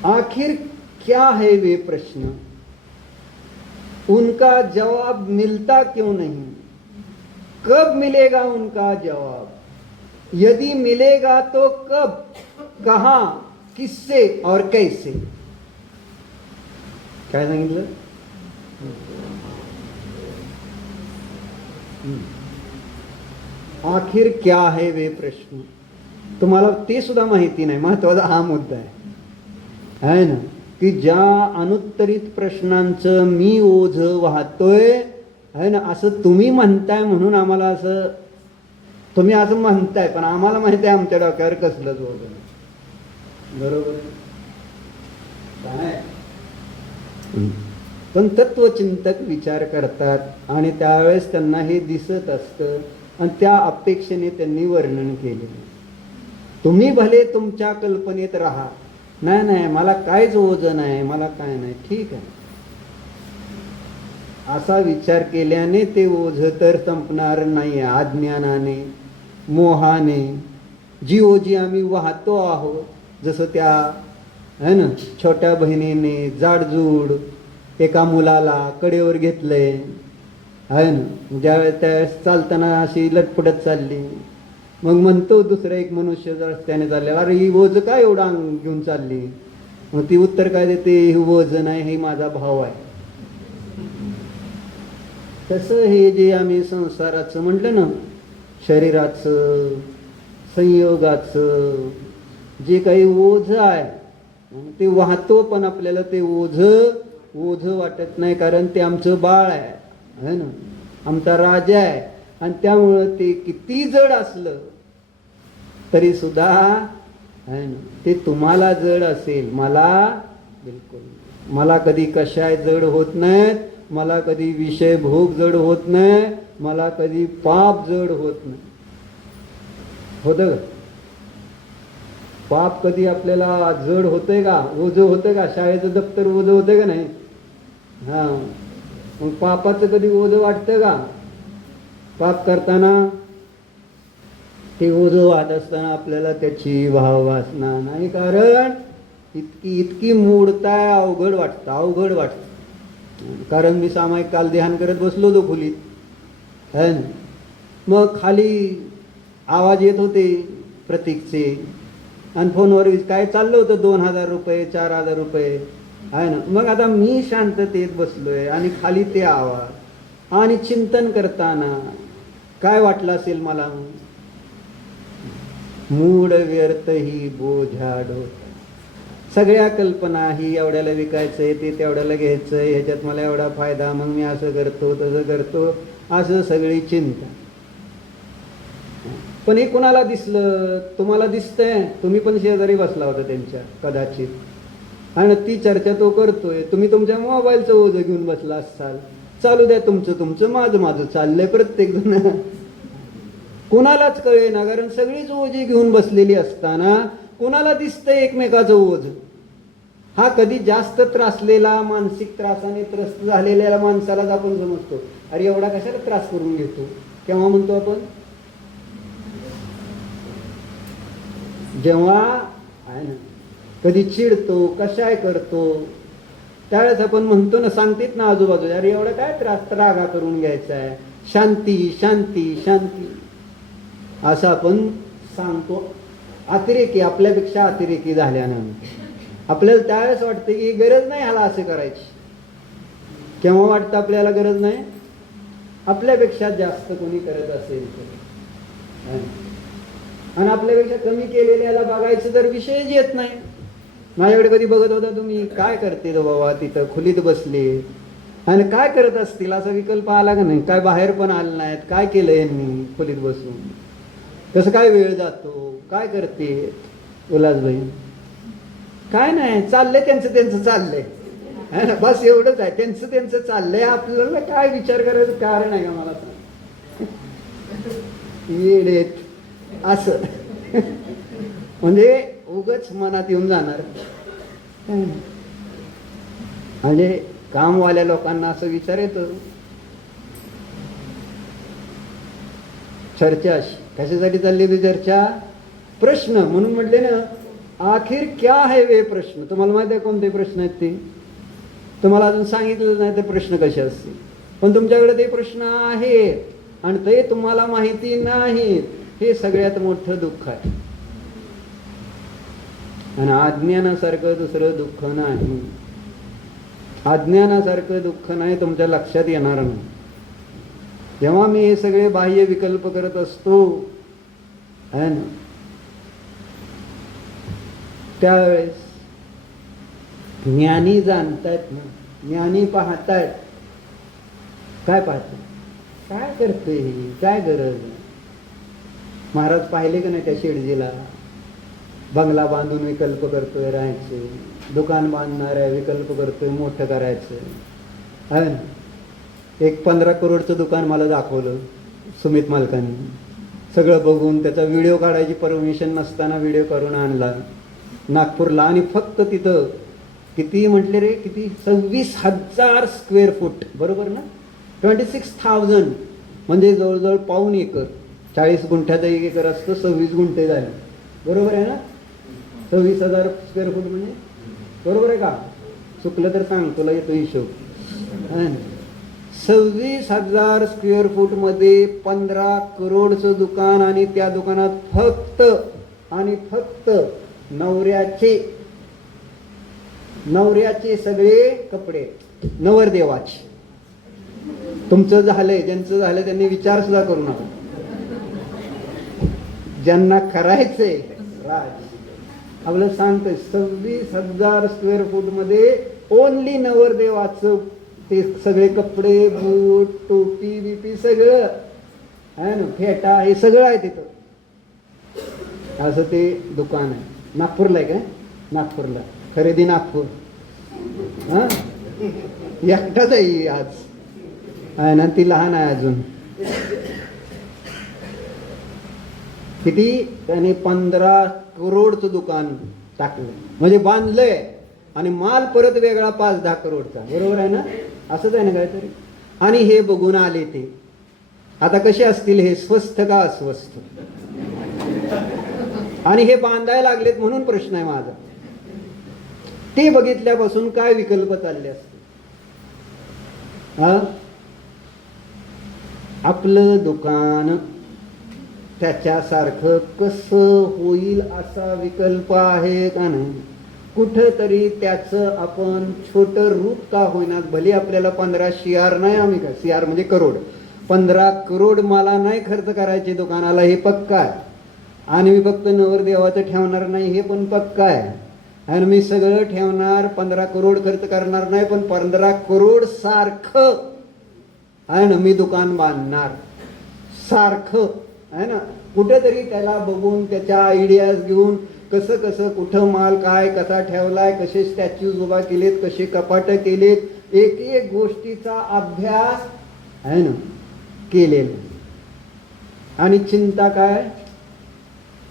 आखिर क्या है वे प्रश्न, उनका जवाब मिलता क्यों नहीं, कब मिलेगा उनका जवाब, यदि मिलेगा तो कब, कहां, किससे और कैसे. काय सांगितलं. आखिर क्या है वे प्रश्न. तुम्हाला ते सुद्धा माहिती नाही. महत्वाचा हा मुद्दा आहे ना, की ज्या अनुत्तरित प्रश्नांचं मी ओझ वाहतोय आहे ना, असं तुम्ही म्हणताय म्हणून आम्हाला असं, तुम्ही असं म्हणताय पण आम्हाला माहिती आहे आमच्या डोक्यावर कसलंच ओझ नाही. बरोबर काय. पण तत्वचिंतक विचार करतात आणि त्यावेळेस त्यांना हे दिसत असतं आणि त्या अपेक्षेने त्यांनी वर्णन केलेलं. तुम्ही भले तुमच्या कल्पनेत राहा, नाही नाही मला कायच ओझ नाही, मला काय नाही, ठीक आहे, असा विचार केल्याने ते ओझ तर संपणार नाही. अज्ञानाने, मोहाने जी ओझी आम्ही वाहतो आहोत, जसं त्या है ना छोट्या बहिणीने जाडजूड एका मुलाला कडेवर घेतलंय आहे ना, ज्यावेळेस त्यावेळेस चालताना अशी लटपटत चालली, मग म्हणतो दुसरा एक मनुष्य रस्त्याने चाललेला, अरे ही ओझ काय एवढा अंग घेऊन चालली. मग ती उत्तर काय देते, ही ओझ नाही, हे माझा भाव आहे. तसं हे जे आम्ही संसाराचं म्हटलं ना, शरीराचं, संयोगाचं जे काही ओझ आहे ते वाहतो, पण आपल्याला ते ओझ वाटत नाही, कारण ते आमचं बाळ आहे ना, आमचा राजा आहे. आणि त्यामुळं ते किती जड असलं तरी सुद्धा आहे ना, ते तुम्हाला जड असेल, मला बिलकुल, मला कधी कशाय जड होत नाहीत, मला कधी विषय भोग जड होत नाही, मला कधी पाप जड होत नाही. होतं का पाप? कधी आपल्याला जड होतंय का, ओझ होतं का? शाळेचं दप्तर ओझ होतं का नाही? हा, मग पापाचं कधी ओझ वाटतं का? पाप करताना ते ओझ वाहत असताना आपल्याला त्याची भाव वासना नाही, कारण इतकी मूढताय, अवघड वाटतं. कारण मी सामायिक काल ध्यान करत बसलो होतो खोलीत है ना, मग खाली आवाज येत होते प्रतीकचे, आणि फोनवर काय चाललं होतं, 2000 रुपये 4000 रुपये आहे ना. मग आता मी शांततेत बसलोय आणि खाली ते आवाज, आणि चिंतन करताना काय वाटलं असेल मला, मूढ व्यर्थ ही बोझा डोक्यात, सगळ्या कल्पना, ही एवढ्याला विकायचंय, ते तेवढ्याला घ्यायचंय, ह्याच्यात मला एवढा फायदा, मग मी असं करतो तसं करतो, असं सगळी चिंता. पण हे कुणाला दिसलं? तुम्हाला दिसतंय, तुम्ही पण शेजारी बसला होता त्यांच्या कदाचित, आणि ती चर्चा तो करतोय, तुम्ही तुमच्या मोबाईलचं ओझं घेऊन बसला असाल. चालू द्या तुमचं, माझं चाललंय प्रत्येक जण, कुणालाच कळे ना, कारण सगळीच ओझी घेऊन बसलेली असताना कुणाला दिसतंय एकमेकाचं ओझ. हा कधी जास्त त्रासलेला, मानसिक त्रासाने त्रस्त झालेल्या माणसालाच आपण समजतो, अरे एवढा कशाला त्रास करून घेतो. केव्हा म्हणतो आपण? जेव्हा आहे ना कधी चिडतो, कशाय करतो, त्यावेळेस आपण म्हणतो ना, सांगतेत ना आजूबाजूला, अरे एवढा काय त्रास रागा करून घ्यायचा आहे, शांती शांती शांती असं आपण सांगतो. अतिरेकी, आपल्यापेक्षा अतिरेकी झाल्यानंतर आपल्याला त्यावेळेस वाटतं की गरज नाही ह्याला असं करायची. केव्हा वाटतं आपल्याला गरज नाही? आपल्यापेक्षा जास्त कोणी करत असेल तर, आणि आपल्यापेक्षा कमी केलेल्याला बघायचं तर विषयच येत नाही. माझ्याकडे कधी बघत होता तुम्ही? काय करते तो बाबा तिथं खोलीत बसले आणि काय करत असतील असा विकल्प आला का नाही? काय बाहेर पण आलं नाहीत, काय केलं यांनी खोलीत बसून, कसं काय वेळ जातो, काय करते उल्हासबाई? काय नाही, चाललंय त्यांचं त्यांचं चाललंय, है ना, बस एवढंच आहे, त्यांचं त्यांचं चाललंय. आपल्याला काय विचार करायचं कारण आहे का? मला सांग. येडेत असं म्हणजे उगच मनात येऊन जाणार. म्हणजे कामवाल्या लोकांना असं विचार येतो. चर्चा अशी कशासाठी चालली ती चर्चा? प्रश्न. म्हणून म्हटले ना, आखिर क्या है वे प्रश्न. तुम्हाला माहिती आहे कोणते प्रश्न आहेत ते? तुम्हाला अजून सांगितलं नाही ते प्रश्न कसे असतील, पण तुमच्याकडे ते प्रश्न आहेत आणि ते तुम्हाला माहिती नाहीत. हे सगळ्यात मोठं दुःख आहे. आणि अज्ञानासारखं दुसरं दुःख नाही. अज्ञानासारखं दुःख नाही, तुमच्या लक्षात येणार नाही. जेव्हा मी हे सगळे बाह्य विकल्प करत असतो है ना, त्यावेळेस ज्ञानी जाणतायत ना, ज्ञानी पाहतायत. काय पाहतात? काय करते ही, काय गरज? महाराज पाहिले का नाही त्या शेडजीला? बंगला बांधून विकल्प करतोय राहायचे, दुकान बांधणार आहे विकल्प करतोय मोठं करायचं आहे ना. एक 15 करोडचं दुकान मला दाखवलं सुमित मालकांनी. सगळं बघून त्याचा व्हिडिओ काढायची परमिशन नसताना व्हिडिओ करून आणला नागपूरला. आणि फक्त तिथं किती म्हटले रे, किती? 26,000 स्क्वेअर फूट, बरोबर ना? 26,000 म्हणजे जवळजवळ पाऊण एकर. 40 गुंठ्याचा 1 एकर असतं, 26 गुंठे झाले, बरोबर आहे ना? 26,000 स्क्वेअर फूट म्हणजे बरोबर आहे का? चुकलं तर सांग, तुला येतो हिशोब. 26,000 स्क्वेअर फूट मध्ये 15 करोडचं दुकान. आणि त्या दुकानात फक्त आणि फक्त नवऱ्याचे सगळे कपडे, नवरदेवाचे. तुमचं झालंय, ज्यांचं झालंय त्यांनी विचार सुद्धा करू नका. ज्यांना करायचंय राज आपलं सांगतोय, 26,000 स्क्वेअर फूट मध्ये ओनली नवरदेवाचं ते सगळे कपडे, बूट, टोपी बिपी सगळं आहे ना, फेटा, हे सगळं आहे तिथं. असं ते दुकान आहे. नागपूरला आहे काय? नागपूरला. खरेदी नागपूर. हा, एकटाच आहे आज आहे ना, ती लहान आहे अजून. किती? त्याने 15 करोडचं दुकान टाकलं, म्हणजे बांधलंय. आणि माल परत वेगळा 5-10 करोडचा, बरोबर आहे ना? असंच आहे ना काहीतरी. आणि हे बघून आले ते. आता कसे असतील हे, स्वस्त का अस्वस्थ? आणि हे बांधायला लागलेत म्हणून प्रश्न आहे माझा. ते बघितल्यापासून काय विकल्प चालले असते? आपलं दुकान त्याच्यासारखं कसं होईल असा विकल्प आहे का नाही? कुठंतरी त्याचं आपण छोटं रूप का होईना, भले आपल्याला 15 CR नाही, आम्ही काय CR म्हणजे करोड, 15 करोड मला नाही खर्च करायचे दुकानाला, हे पक्का आहे. आणि मी फक्त नवरदेवाचं ठेवणार नाही, हे पण पक्का आहे. आणि मी सगळं ठेवणार, 15 करोड खर्च करणार नाही, पण 15 करोड सारखं आहे ना मी दुकान बांधणार सारखं आहे ना. कुठेतरी त्याला बघून, त्याच्या आयडियाज घेऊन, कसं कसं कुठं माल काय कसा ठेवलाय, कसे स्टॅच्यूज उभा केलेत, कसे कपाटं केलेत, एक एक गोष्टीचा अभ्यास आहे ना केलेला. आणि चिंता काय?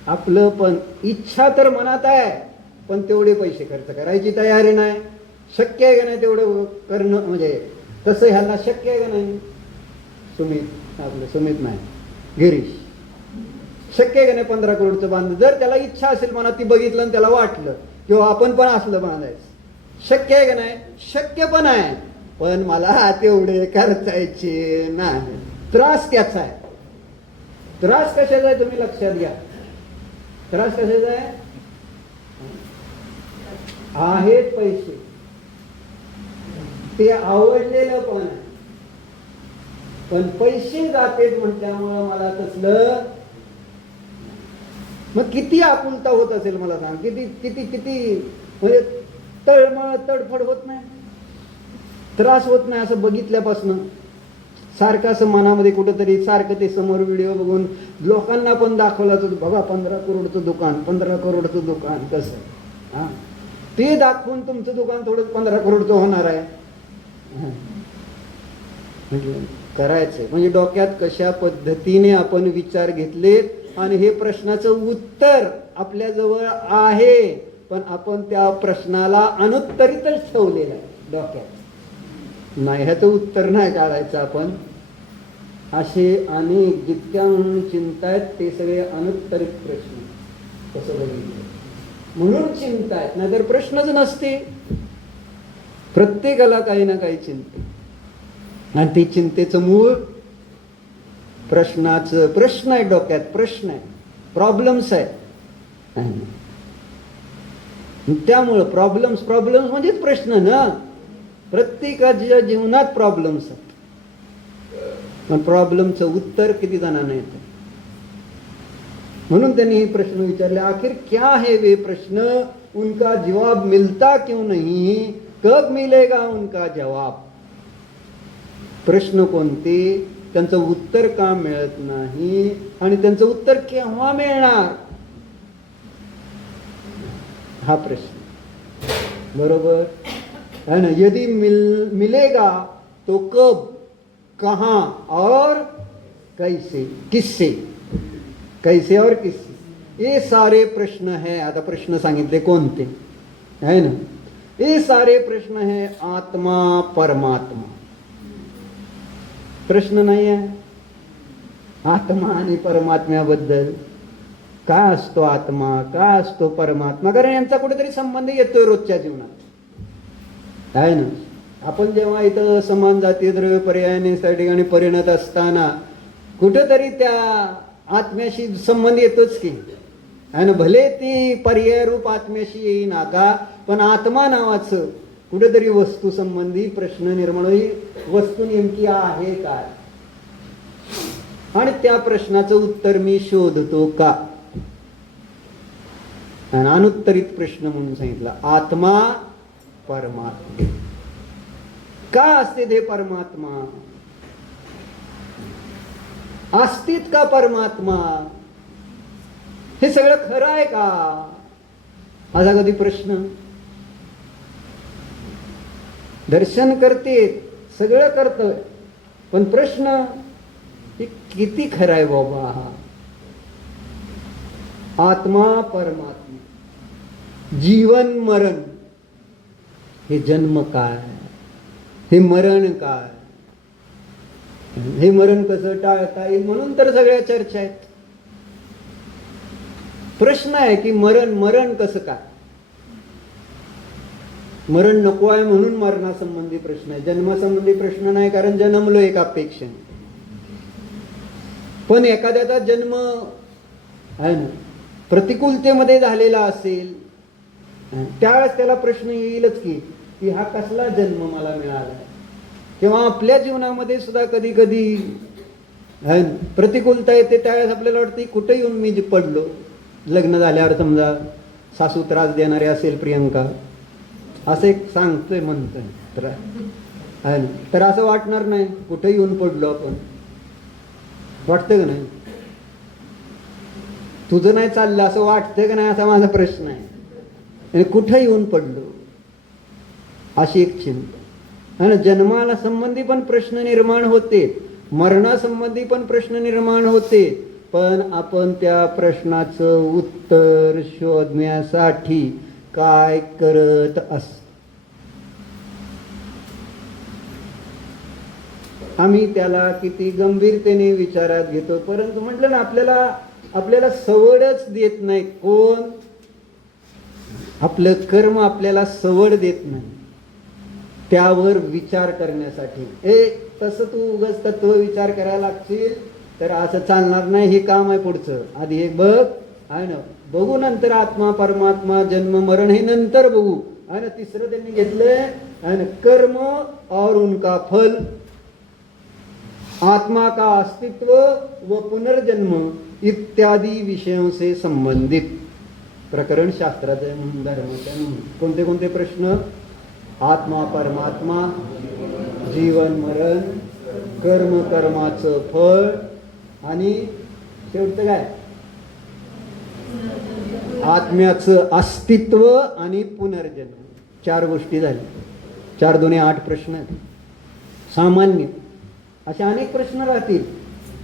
आपलं पण इच्छा तर मनात आहे, पण तेवढे पैसे खर्च करायची तयारी नाही. शक्य आहे का नाही तेवढं करणं? म्हणजे तसं ह्याला शक्य आहे का नाही? आपलं सुमित नाही, गिरीश, शक्य आहे का नाही 15 करोडचं बांध? जर त्याला इच्छा असेल मनात, ती बघितलं आणि त्याला वाटलं किंवा आपण पण असलं बांधायचं, शक्य आहे का नाही? शक्य पण आहे, पण मला तेवढे खर्चायचे नाही. त्रास त्याचा आहे. त्रास कशाचा आहे तुम्ही लक्षात घ्या. त्रास कशाचा आहे? आहेत पैसे, ते आवडलेलं पण आहे, पण पैसे जातेत म्हटल्यामुळं मला तसलं. मग किती आकुलता होत असेल मला सांग. किती किती किती म्हणजे तळमळ तडफड होत नाही, त्रास होत नाही असं बघितल्यापासून. सारखं असं मनामध्ये कुठंतरी सारखं ते समोर व्हिडिओ बघून लोकांना पण दाखवला तर बघा 15 करोडचं दुकान, 15 करोडचं दुकान कसं. हां, ते दाखवून तुमचं दुकान थोडं 15 करोडचं होणार आहे. म्हणजे करायचंय म्हणजे डोक्यात कशा पद्धतीने आपण विचार घेतलेत आणि हे प्रश्नाचं उत्तर आपल्याजवळ आहे, पण आपण त्या प्रश्नाला अनुत्तरितच ठेवलेलं आहे डोक्यात. नाही ह्याचं उत्तर नाही काढायचं आपण. असे अनेक जितक्या म्हणून चिंता आहेत ते सगळे अनुत्तरित प्रश्न. कसं बघितलं म्हणून चिंता आहेत, नाहीतर प्रश्नच नसते. प्रत्येकाला काही ना काही चिंता, आणि ती चिंतेचं मूळ प्रश्न आहे, डोक्यात प्रश्न आहे, प्रॉब्लेम्स आहे. त्यामुळं प्रॉब्लेम्स म्हणजेच प्रश्न ना. प्रत्येकाच्या जीवनात प्रॉब्लेम्स आहेत, पण प्रॉब्लेमचं उत्तर किती जणांना येतं. म्हणून त्यांनी हे प्रश्न विचारले, आखिर क्या है वे प्रश्न, उनका जवाब मिलता क्यों नहीं, कब मिलेगा उनका जवाब. प्रश्न कोणते, त्यांचं उत्तर का मिळत नाही आणि त्यांचं उत्तर केव्हा मिळणार, हा प्रश्न. बरोबर है ना. यदि मिलेगा तो कब, कहां और कैसे, किससे, कैसे और किससे, ये सारे प्रश्न है. आता प्रश्न सांगितले कोणते है ना. ये सारे प्रश्न है आत्मा परमात्मा. प्रश्न नाही आहे आत्मा आणि परमात्म्याबद्दल. काय असतो आत्मा, काय असतो परमात्मा, कारण यांचा कुठेतरी संबंध येतोय रोजच्या जीवनात आहे ना. आपण जेव्हा इथं समान जातीय द्रव्य पर्यायाने त्या ठिकाणी परिणत असताना कुठेतरी त्या आत्म्याशी संबंध येतोच की आहे ना. भले ती पर्याय रूप आत्म्याशी येईना का, पण आत्मा नावाचं कुठेतरी वस्तू संबंधी प्रश्न निर्माण होईल. वस्तू नेमकी आहे काय, आणि त्या प्रश्नाचं उत्तर मी शोधतो का. आणि अनुत्तरित प्रश्न म्हणून सांगितला आत्मा परमात्मा. का असते ते परमात्मा, असतीत का परमात्मा, हे सगळं खरं आहे का, असा कधी प्रश्न. दर्शन करते, सगळं करतोय, पण प्रश्न हे किती खरं आहे बाबा. हा आत्मा परमात्मा, जीवन मरण, हे जन्म काय, हे मरण काय, हे मरण कसं टाळता येईल, म्हणून तर सगळ्या चर्चा आहेत. प्रश्न आहे की मरण कसं काय. मरण नको आहे म्हणून मरणासंबंधी प्रश्न आहे, जन्मासंबंधी प्रश्न नाही, कारण जन्मलो एक अपेक्षा. पण एखाद्याचा जन्म आहे ना प्रतिकूलतेमध्ये झालेला असेल, त्यावेळेस त्याला प्रश्न येईलच की हा कसला जन्म मला मिळाला. किंवा आपल्या जीवनामध्ये सुद्धा कधी कधी प्रतिकूलता येते, त्यावेळेस आपल्याला वाटतं कुठे येऊन मी पडलो. लग्न झाल्यावर समजा सासू त्रास देणारे असेल, प्रियंका असं एक सांगतोय म्हणतोय तर असं वाटणार नाही कुठे येऊन पडलो आपण, वाटतं का नाही. तुझं नाही चाललं असं वाटतं का नाही, असा माझा प्रश्न आहे. आणि कुठं येऊन पडलो अशी एक चिंता. आणि जन्माला संबंधी पण प्रश्न निर्माण होते, मरणासंबंधी पण प्रश्न निर्माण होते, पण आपण त्या प्रश्नाचं उत्तर शोधण्यासाठी काय करत असतो. आम्ही त्याला किती गंभीरतेने विचारात घेतो, परंतु म्हटलं ना आपल्याला सवडच देत नाही. कोण, आपलं कर्म आपल्याला सवड देत नाही त्यावर विचार करण्यासाठी. तसं तू उगाच तत्व विचार करायला लागशील तर असं चालणार नाही, हे काम आहे पुढचं. आधी एक बघ आहे ना, बघू नंतर आत्मा परमात्मा जन्म मरण हे नंतर बघू. आहे ना, तिसरं त्यांनी घेतलंय आहे ना, कर्म और उनका फल, आत्मा का अस्तित्व व पुनर्जन्म इत्यादि विषयों से संबंधित. प्रकरण शास्त्राचं आहे म्हणून, धर्माचं आहे म्हणून. कोणते कोणते प्रश्न? आत्मा परमात्मा, जीवन मरण, कर्म कर्माचं फळ, आणि शेवटचं काय? आत्म्याचं अस्तित्व आणि पुनर्जन्म. 4 गोष्टी झाल्या. 4 दुने 8 प्रश्न आहेत. सामान्य असे अनेक प्रश्न राहतील,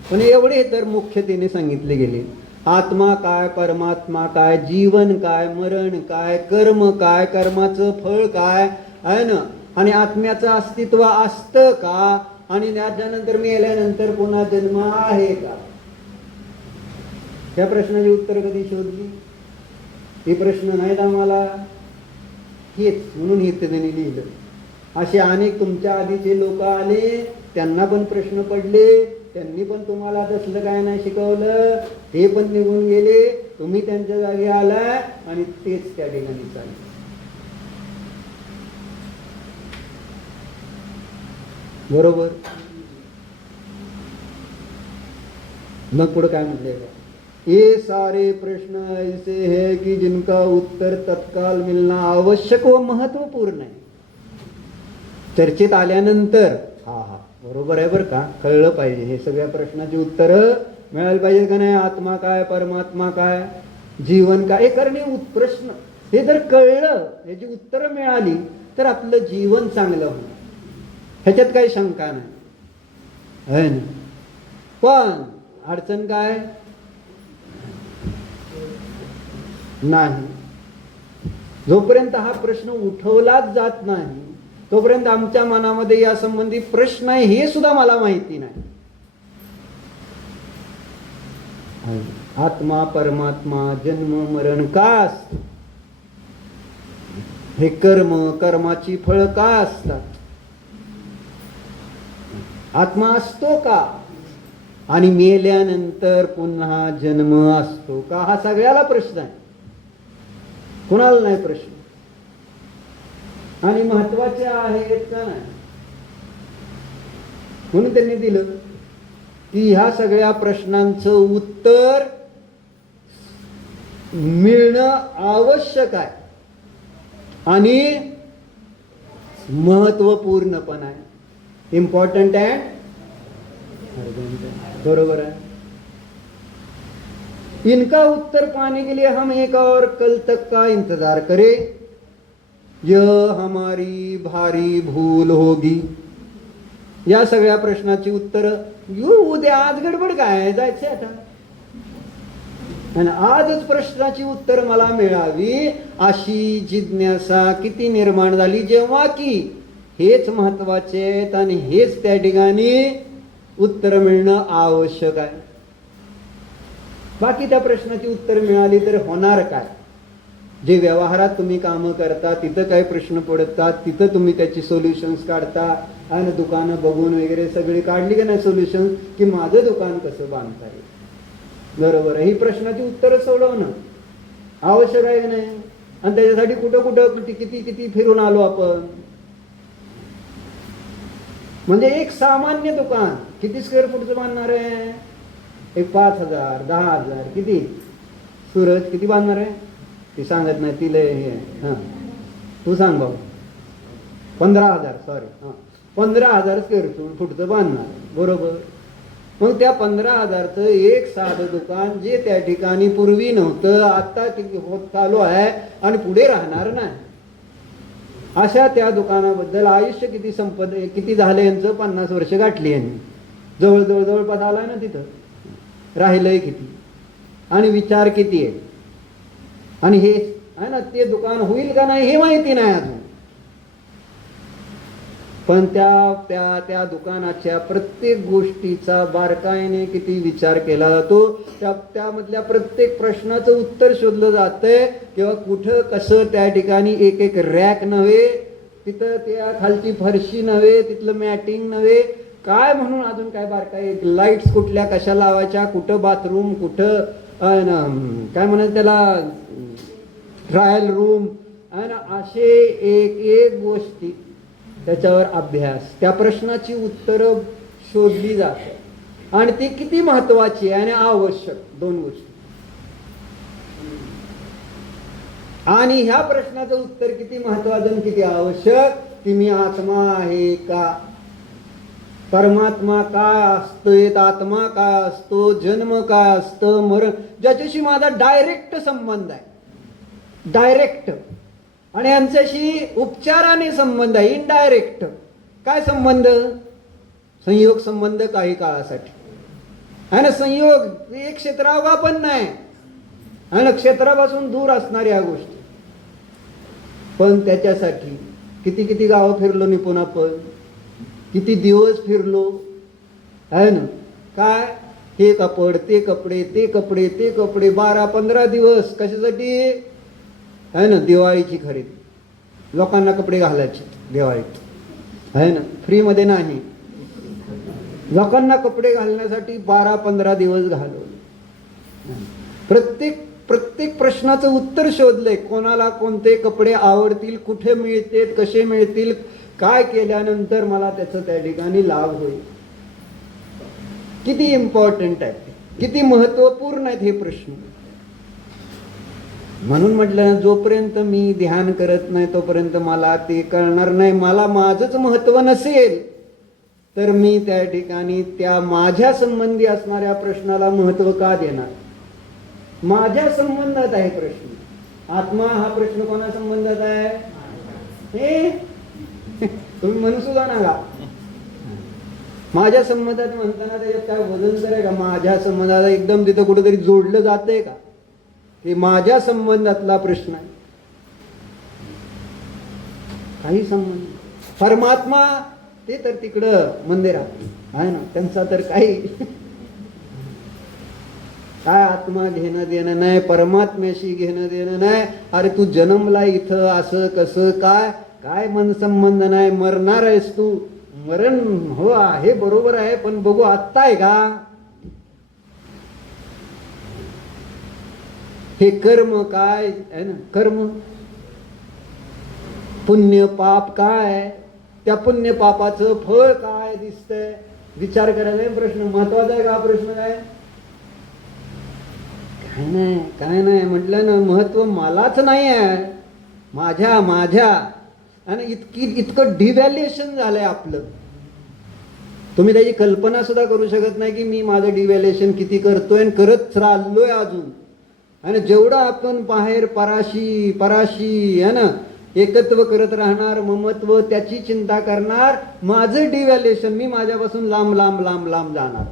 पण एवढे तर मुख्यतेने सांगितले गेले. आत्मा काय, परमात्मा काय, जीवन काय, मरण काय, कर्म काय, कर्माचं फळ काय आहे ना, आणि आत्म्याचं अस्तित्व असतं का, आणि त्याच्यानंतर मेल्यानंतर पुन्हा जन्म आहे का. त्या प्रश्नाची उत्तर कधी शोधली? हे प्रश्न नाहीत आम्हाला, हेच म्हणून हे त्यांनी लिहिलं. असे अनेक तुमच्या आधीचे लोक आले, त्यांना पण प्रश्न पडले, त्यांनी पण तुम्हाला तसलं काय नाही शिकवलं, ते पण निघून गेले, तुम्ही त्यांच्या जागी आलाय आणि तेच त्या ठिकाणी चालले. बरोबर. मग पुढे काय म्हटलंय? ये सारे प्रश्न ऐसे है कि जिनका उत्तर तत्काल मिलना आवश्यक व महत्वपूर्ण आहे. चर्चेत आल्यानंतर हा बरोबर आहे बरं का, कळलं पाहिजे. हे सगळ्या प्रश्नाची उत्तरं मिळाली पाहिजे का नाही? आत्मा काय, परमात्मा काय, जीवन काय, हे करणे प्रश्न. हे जर कळलं, याची उत्तरं मिळाली तर आपलं जीवन चांगलं होणार, ह्याच्यात काही शंका नाही आहे ना. पण अडचण काय? नाही, जोपर्यंत हा प्रश्न उठवलाच जात नाही तोपर्यंत आमच्या मनामध्ये या संबंधी प्रश्न आहे हे सुद्धा मला माहिती नाही. आत्मा परमात्मा जन्म मरण का असतं, हे कर्म कर्माची फळ का असतात, आत्मा असतो का, आणि मेल्यानंतर पुन्हा जन्म असतो का, हा सगळ्याला प्रश्न आहे, कुणाला नाही प्रश्न. आणि महत्वाचे आहेत का नाही, म्हणून त्यांनी दिलं की ह्या सगळ्या प्रश्नांचं उत्तर मिळणं आवश्यक आहे आणि महत्वपूर्ण पण आहे, इम्पॉर्टंट आहे. बरोबर है. इनका उत्तर पाने के लिए हम एक और कल तक का इंतजार करें. यह हमारी भारी भूल होगी. या सगळ्या प्रश्नाची उत्तर उद्या, आज गडबड काय, जायचंय आता, आणि आजच प्रश्नाची उत्तर मला मिळावी अशी जिज्ञासा किती निर्माण झाली, जेव्हा की हेच महत्वाचे आहेत आणि हेच त्या ठिकाणी उत्तर मिळणं आवश्यक आहे. बाकी त्या प्रश्नाची उत्तर मिळाली तर होणार काय? जे व्यवहारात तुम्ही कामं करता तिथं काय प्रश्न पडतात, तिथं तुम्ही त्याची सोल्युशन्स काढता, आणि दुकानं बघून वगैरे सगळी काढली का नाही सोल्युशन, की माझं दुकान कसं बांधता येईल. बरोबर आहे, ही प्रश्नाची उत्तरं सोडवणं आवश्यक आहे की नाही. आणि त्याच्यासाठी कुठं कुठं किती किती फिरून आलो आपण. म्हणजे एक सामान्य दुकान किती स्क्वेअर फूटचं बांधणार आहे? एक 5,000 10,000 किती? सूरज किती बांधणार आहे? ती सांगत नाही, तिला हे हां तू सांग भाऊ. 15,000 सॉरी, हां 15,000 स्क्वेअर फूटचं बांधणार. बरोबर. मग त्या 15,000चं एक साधं दुकान जे त्या ठिकाणी पूर्वी नव्हतं, आता किती होत चालू आहे आणि पुढे राहणार नाही, अशा त्या दुकानाबद्दल आयुष्य किती किती झालं यांचं, 50 वर्ष गाठली यांनी, जवळजवळ जवळपास आलाय ना, तिथं राहिलंय किती आणि विचार किती आहे, आणि हे आहे ना ते दुकान होईल का नाही हे माहिती नाही अजून. पण त्या दुकानाच्या प्रत्येक गोष्टीचा बारकाईने किती विचार केला जातो, त्यामधल्या प्रत्येक प्रश्नाचं उत्तर शोधलं जातंय, किंवा कुठं कसं त्या ठिकाणी एक एक रॅक नव्हे, तिथं त्या खालची फरशी नव्हे, तिथलं मॅटिंग नव्हे, काय म्हणून अजून काय बारकाई, लाईट्स कुठल्या कशा लावायच्या, कुठं बाथरूम, कुठं काय म्हणायचं त्याला ट्रायल रूम, असे एक एक गोष्टी त्याच्यावर अभ्यास, त्या प्रश्नाची उत्तरं शोधली जातात, आणि ती किती महत्वाची आणि आवश्यक 2 गोष्टी. आणि ह्या प्रश्नाचं उत्तर किती महत्वाचं आणि किती आवश्यक की मी आत्मा आहे का, परमात्मा काय असतोय, आत्मा काय असतो, जन्म काय असतं, मरण, ज्याच्याशी माझा डायरेक्ट संबंध आहे, डायरेक्ट, आणि यांच्याशी उपचाराने संबंध आहे, इनडायरेक्ट. काय संबंध? संयोग संबंध काही काळासाठी आहे ना. संयोग एक क्षेत्रावा पण नाही आणि क्षेत्रापासून दूर असणाऱ्या गोष्टी, पण त्याच्यासाठी किती किती गावं फिरलो निपुण आपण, किती दिवस फिरलो आहे ना. काय हे कपड, ते कपडे, ते कपडे, ते कपडे, 12-15 दिवस कशासाठी आहे ना. दिवाळीची खरेदी, लोकांना कपडे घालायचे दिवाळीत आहे ना, फ्रीमध्ये नाही, लोकांना कपडे घालण्यासाठी 12-15 दिवस घालवले. प्रत्येक प्रश्नाचं उत्तर शोधलंय, कोणाला कोणते कपडे आवडतील, कुठे मिळतील, कसे मिळतील, काय केल्यानंतर मला त्याचा त्या ठिकाणी लाभ होईल. किती इम्पॉर्टंट आहे, किती महत्वपूर्ण आहेत हे प्रश्न. म्हणून म्हटलं जोपर्यंत मी ध्यान करत नाही तोपर्यंत मला ते कळणार नाही. मला माझंच महत्व नसेल तर मी त्या ठिकाणी त्या माझ्या संबंधी असणाऱ्या प्रश्नाला महत्व का देणार. माझ्या संबंधात आहे प्रश्न. आत्मा हा प्रश्न कोणा संबंधात आहे हे तुम्ही म्हणू सुद्धा नका. माझ्या संबंधात म्हणताना त्याच्यात काय वजन तर आहे का? माझ्या संबंधात एकदम तिथं कुठेतरी जोडलं जातंय का? हे माझ्या संबंधातला प्रश्न आहे. काही संबंध. परमात्मा ते तर तिकडं मंदिरात आहे ना, त्यांचा तर काही काय आत्मा घेणं देणं नाही, परमात्म्याशी घेणं देणं नाही. अरे तू जन्मला इथं असं कसं काय काय मन संबंध नाही. मरणार आहेस तू, मरण हो आहे बरोबर आहे, पण बघू आत्ता आहे का? हे कर्म काय आहे ना, कर्म पुण्य पाप काय, त्या पुण्य पापाचं फळ काय दिसतंय विचार करायचा प्रश्न महत्वाचा आहे का? प्रश्न काय काय नाही म्हटलं ना. महत्व मलाच नाही आहे, माझ्या आणि इतकं डिव्हॅल्युएशन झालंय आपलं. तुम्ही त्याची कल्पना सुद्धा करू शकत नाही की मी माझं डिव्हॅल्युएशन किती करतोय आणि करत चाललोय अजून. आणि जेवढं आपण बाहेर पराशी आहे ना एकत्व करत राहणार, ममत्व त्याची चिंता करणार, माझं डिव्हॅल्युएशन, मी माझ्यापासून लांब लांब लांब लांब जाणार.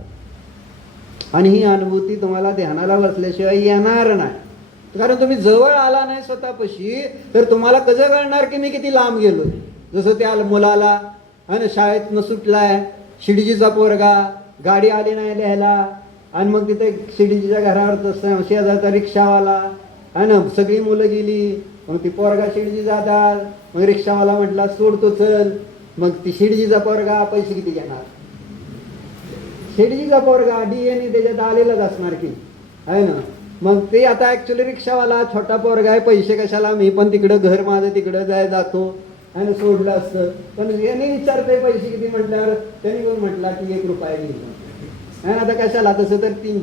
आणि ही अनुभूती तुम्हाला ध्यानाला बसल्याशिवाय येणार नाही. कारण तुम्ही जवळ आला नाही स्वतःपाशी तर तुम्हाला कसं कळणार की मी किती लांब गेलोय. जसं त्या मुलाला आणि शाळेत न सुटलाय, शिडजीचा पोरगा, गाडी आली नाही लिहायला, आणि मग तिथे शिडजीच्या घरावर शेजारचा रिक्षावाला आहे ना, सगळी मुलं गेली, मग ती पोरगा शिडजी जातात, मग रिक्षावाला म्हटला सोडतो चल. मग ती शिडजीचा पोरगा पैसे किती घेणार? शिडजीचा पोरगा डीएनए त्याच्यात आलेलाच असणार की आहे ना. मग ते आता ऍक्च्युली रिक्षावाला छोटा पोरगा आहे, पैसे कशाला, मी पण तिकडं घर माझं तिकडं जातो आणि सोडलं असतं. पण याने विचारतंय पैसे किती म्हटल्यावर त्यांनी पण म्हटला की 1 रुपया घेईन. आता कशाला, तसं तर 3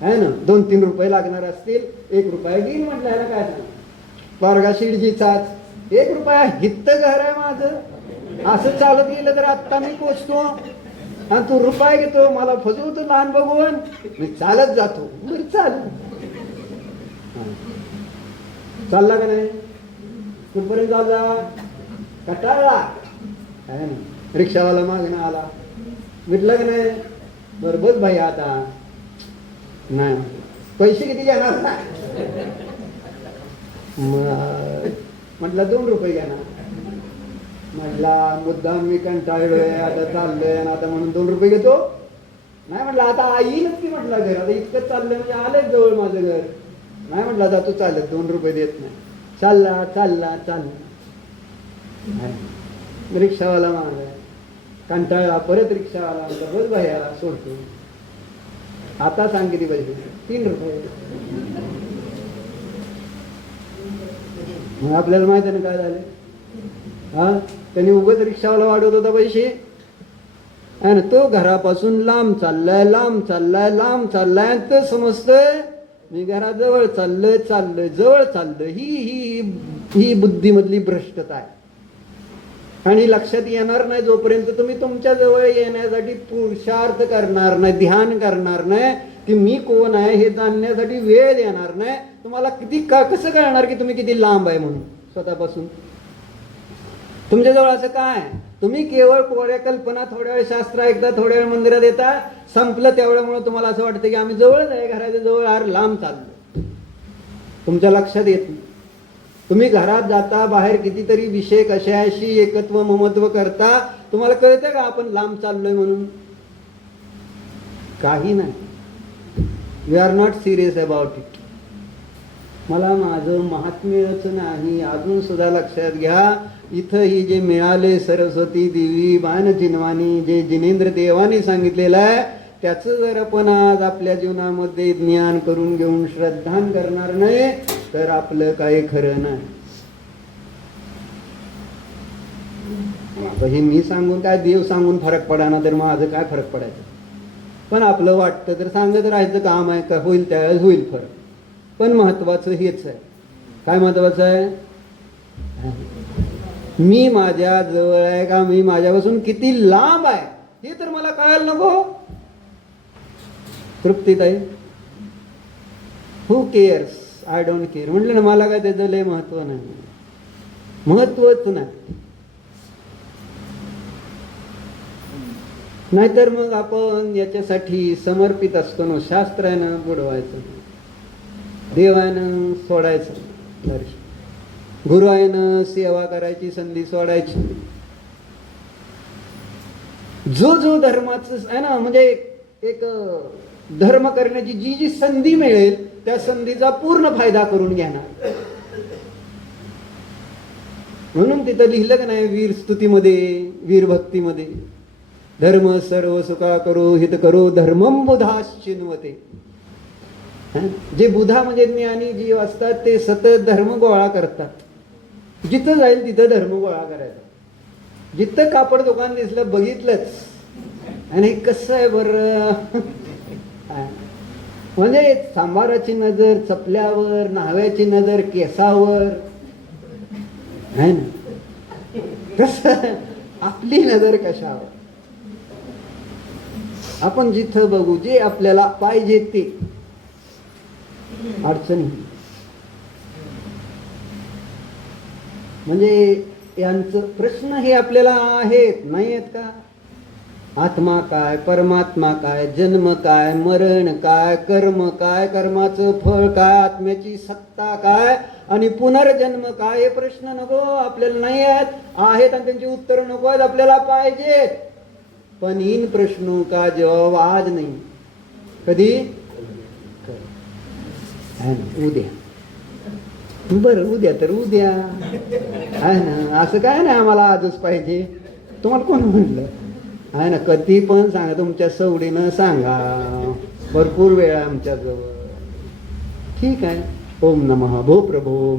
आहे ना 2-3 रुपये लागणार असतील, 1 रुपया घेईन म्हटलं. ह्याला काय सांग, पोरगा शिडजीचाच, 1 रुपया हित्त घर आहे माझं, असं चालत गेलं तर आत्ता मी पोचतो आणि तू रुपये घेतो, मला फसवतो लहान बघून, मी चालत जातो. बरं चाल, चालला का नाही? कुठपर्यंत चालला? कटाळला आहे ना. रिक्षावाला मागणं आला, भेटला का नाही? बरं बस भाई आता नाही, पैसे किती घेणार? म्हटलं 2 रुपये घेणार. म्हटला मुद्दाम मी कंटाळलोय, आता चाललोय आणि आता म्हणून 2 रुपये घेतो? नाही म्हटलं, आता येईलच की म्हटलं घर, आता इतकं चाललंय म्हणजे आलंच जवळ माझं घर. नाही म्हटलं आता तू चालत 2 रुपये देत नाही. चालला चालला चालला, रिक्षावाला मागला, कंटाळला, परत रिक्षावाला म्हणतो बस भाया सोडतो. आता सांग किती पैसे? 3 रुपये. मग आपल्याला माहिती आहे ना काय झाले? हा, त्यांनी उगाच रिक्षावाला वाढवत होता पैसे आणि तो घरापासून लांब चाललाय, लांब चाललाय, लांब चाललाय. तर समजतंय मी घराजवळ चाललोय जवळ चाललोय, ही ही ही बुद्धीमधली भ्रष्टता आहे. आणि लक्षात येणार नाही जोपर्यंत तुम्ही तुमच्या जवळ येण्यासाठी पुरुषार्थ करणार नाही, ध्यान करणार नाही की मी कोण आहे हे जाणण्यासाठी वेळ देणार नाही. तुम्हाला कसं कळणार की तुम्ही किती लांब आहे म्हणून स्वतःपासून? तुमच्याजवळ असं काय? तुम्ही केवळ कोऱ्या कल्पना, थोड्या वेळ शास्त्र ऐकता, थोड्या वेळ मंदिरात येता, संपलं त्यावेळेमुळे तुम्हाला असं वाटतं की आम्ही जवळच आहे, घराच्या जवळ लांब चाललो. तुमच्या लक्षात येत नाही. तुम्ही घरात जाता, बाहेर कितीतरी विषय कशाशी एकत्व ममत्व करता, तुम्हाला कळतं का आपण लांब चाललोय म्हणून? काही नाही. We are not serious about it. मला माझं महात्म्यच नाही. अजून सुद्धा लक्षात घ्या, इथं ही जे मिळाले सरस्वती देवी बाण जिनवानी, जे जिनेंद्र देवाने सांगितलेलं आहे, त्याचं जर आपण आज आपल्या जीवनामध्ये ज्ञान करून घेऊन श्रद्धान करणार नाही तर आपलं काही खरं नाही. आता हे मी सांगून काय, देव सांगून फरक पडा ना, तर माझं काय फरक पडायचं? पण आपलं वाटतं तर सांगत राहायचं काम आहे का? होईल त्यावेळेस होईल फरक. पण महत्वाचं हेच आहे. काय महत्वाचं आहे? मी माझ्या जवळ आहे का, मी माझ्यापासून किती लांब आहे हे तर मला कळायला नको? तृप्तीताई, हू केअर्स, आय डोंट केअर म्हटलं ना, मला काय त्याचं लय महत्व नाही, महत्वच नाही. नाहीतर मग आपण याच्यासाठी समर्पित असतो ना, शास्त्रानं बुडवायचं, देवानं सोडायचं दर्शन, गुरुआईनं सेवा करायची संधी सोडायची. जो धर्माचं आहे ना, म्हणजे एक धर्म करण्याची जी संधी मिळेल त्या संधीचा पूर्ण फायदा करून घेणार. म्हणून तिथं लिहिलं का नाही वीर स्तुतीमध्ये, वीर भक्तीमध्ये, धर्म सर्व सुखा करो हित करो धर्मम बुधाश्चिन्वते. जे बुधा म्हणजे ज्ञानी जीव असतात ते सतत धर्म गोळा करतात. जिथं जाईल तिथं धर्म गोळा करायचा. जिथं कापड दुकान दिसलं बघितलंच, आणि कसं आहे बरं, म्हणजे सांबाराची नजर चपल्यावर, न्हाव्याची नजर केसावर आहे ना, कसं आपली नजर कशावर? आपण जिथं बघू जे आपल्याला पाहिजे ते अडचणी. म्हणजे यांचं प्रश्न हे आपल्याला आहेत नाही आहेत का? आत्मा काय, परमात्मा काय, जन्म काय, मरण काय, कर्म काय, कर्माचं फळ काय, आत्म्याची सत्ता काय आणि पुनर्जन्म काय, हे प्रश्न नको आपल्याला नाही आहेत आणि त्यांची उत्तर नको आहेत, आपल्याला पाहिजेत. पण इन प्रश्नों का जवाब आज नाही, कधी? उद्या. बरं, उद्या तर उद्या आहे ना, असं काय नाही आम्हाला आजच पाहिजे. तुम्हाला कोण म्हटलं आहे ना? कधी पण सांगा, तुमच्या सवडीनं सांगा, भरपूर वेळ आमच्या जवळ. ठीक आहे. ओम नमः भो प्रभो.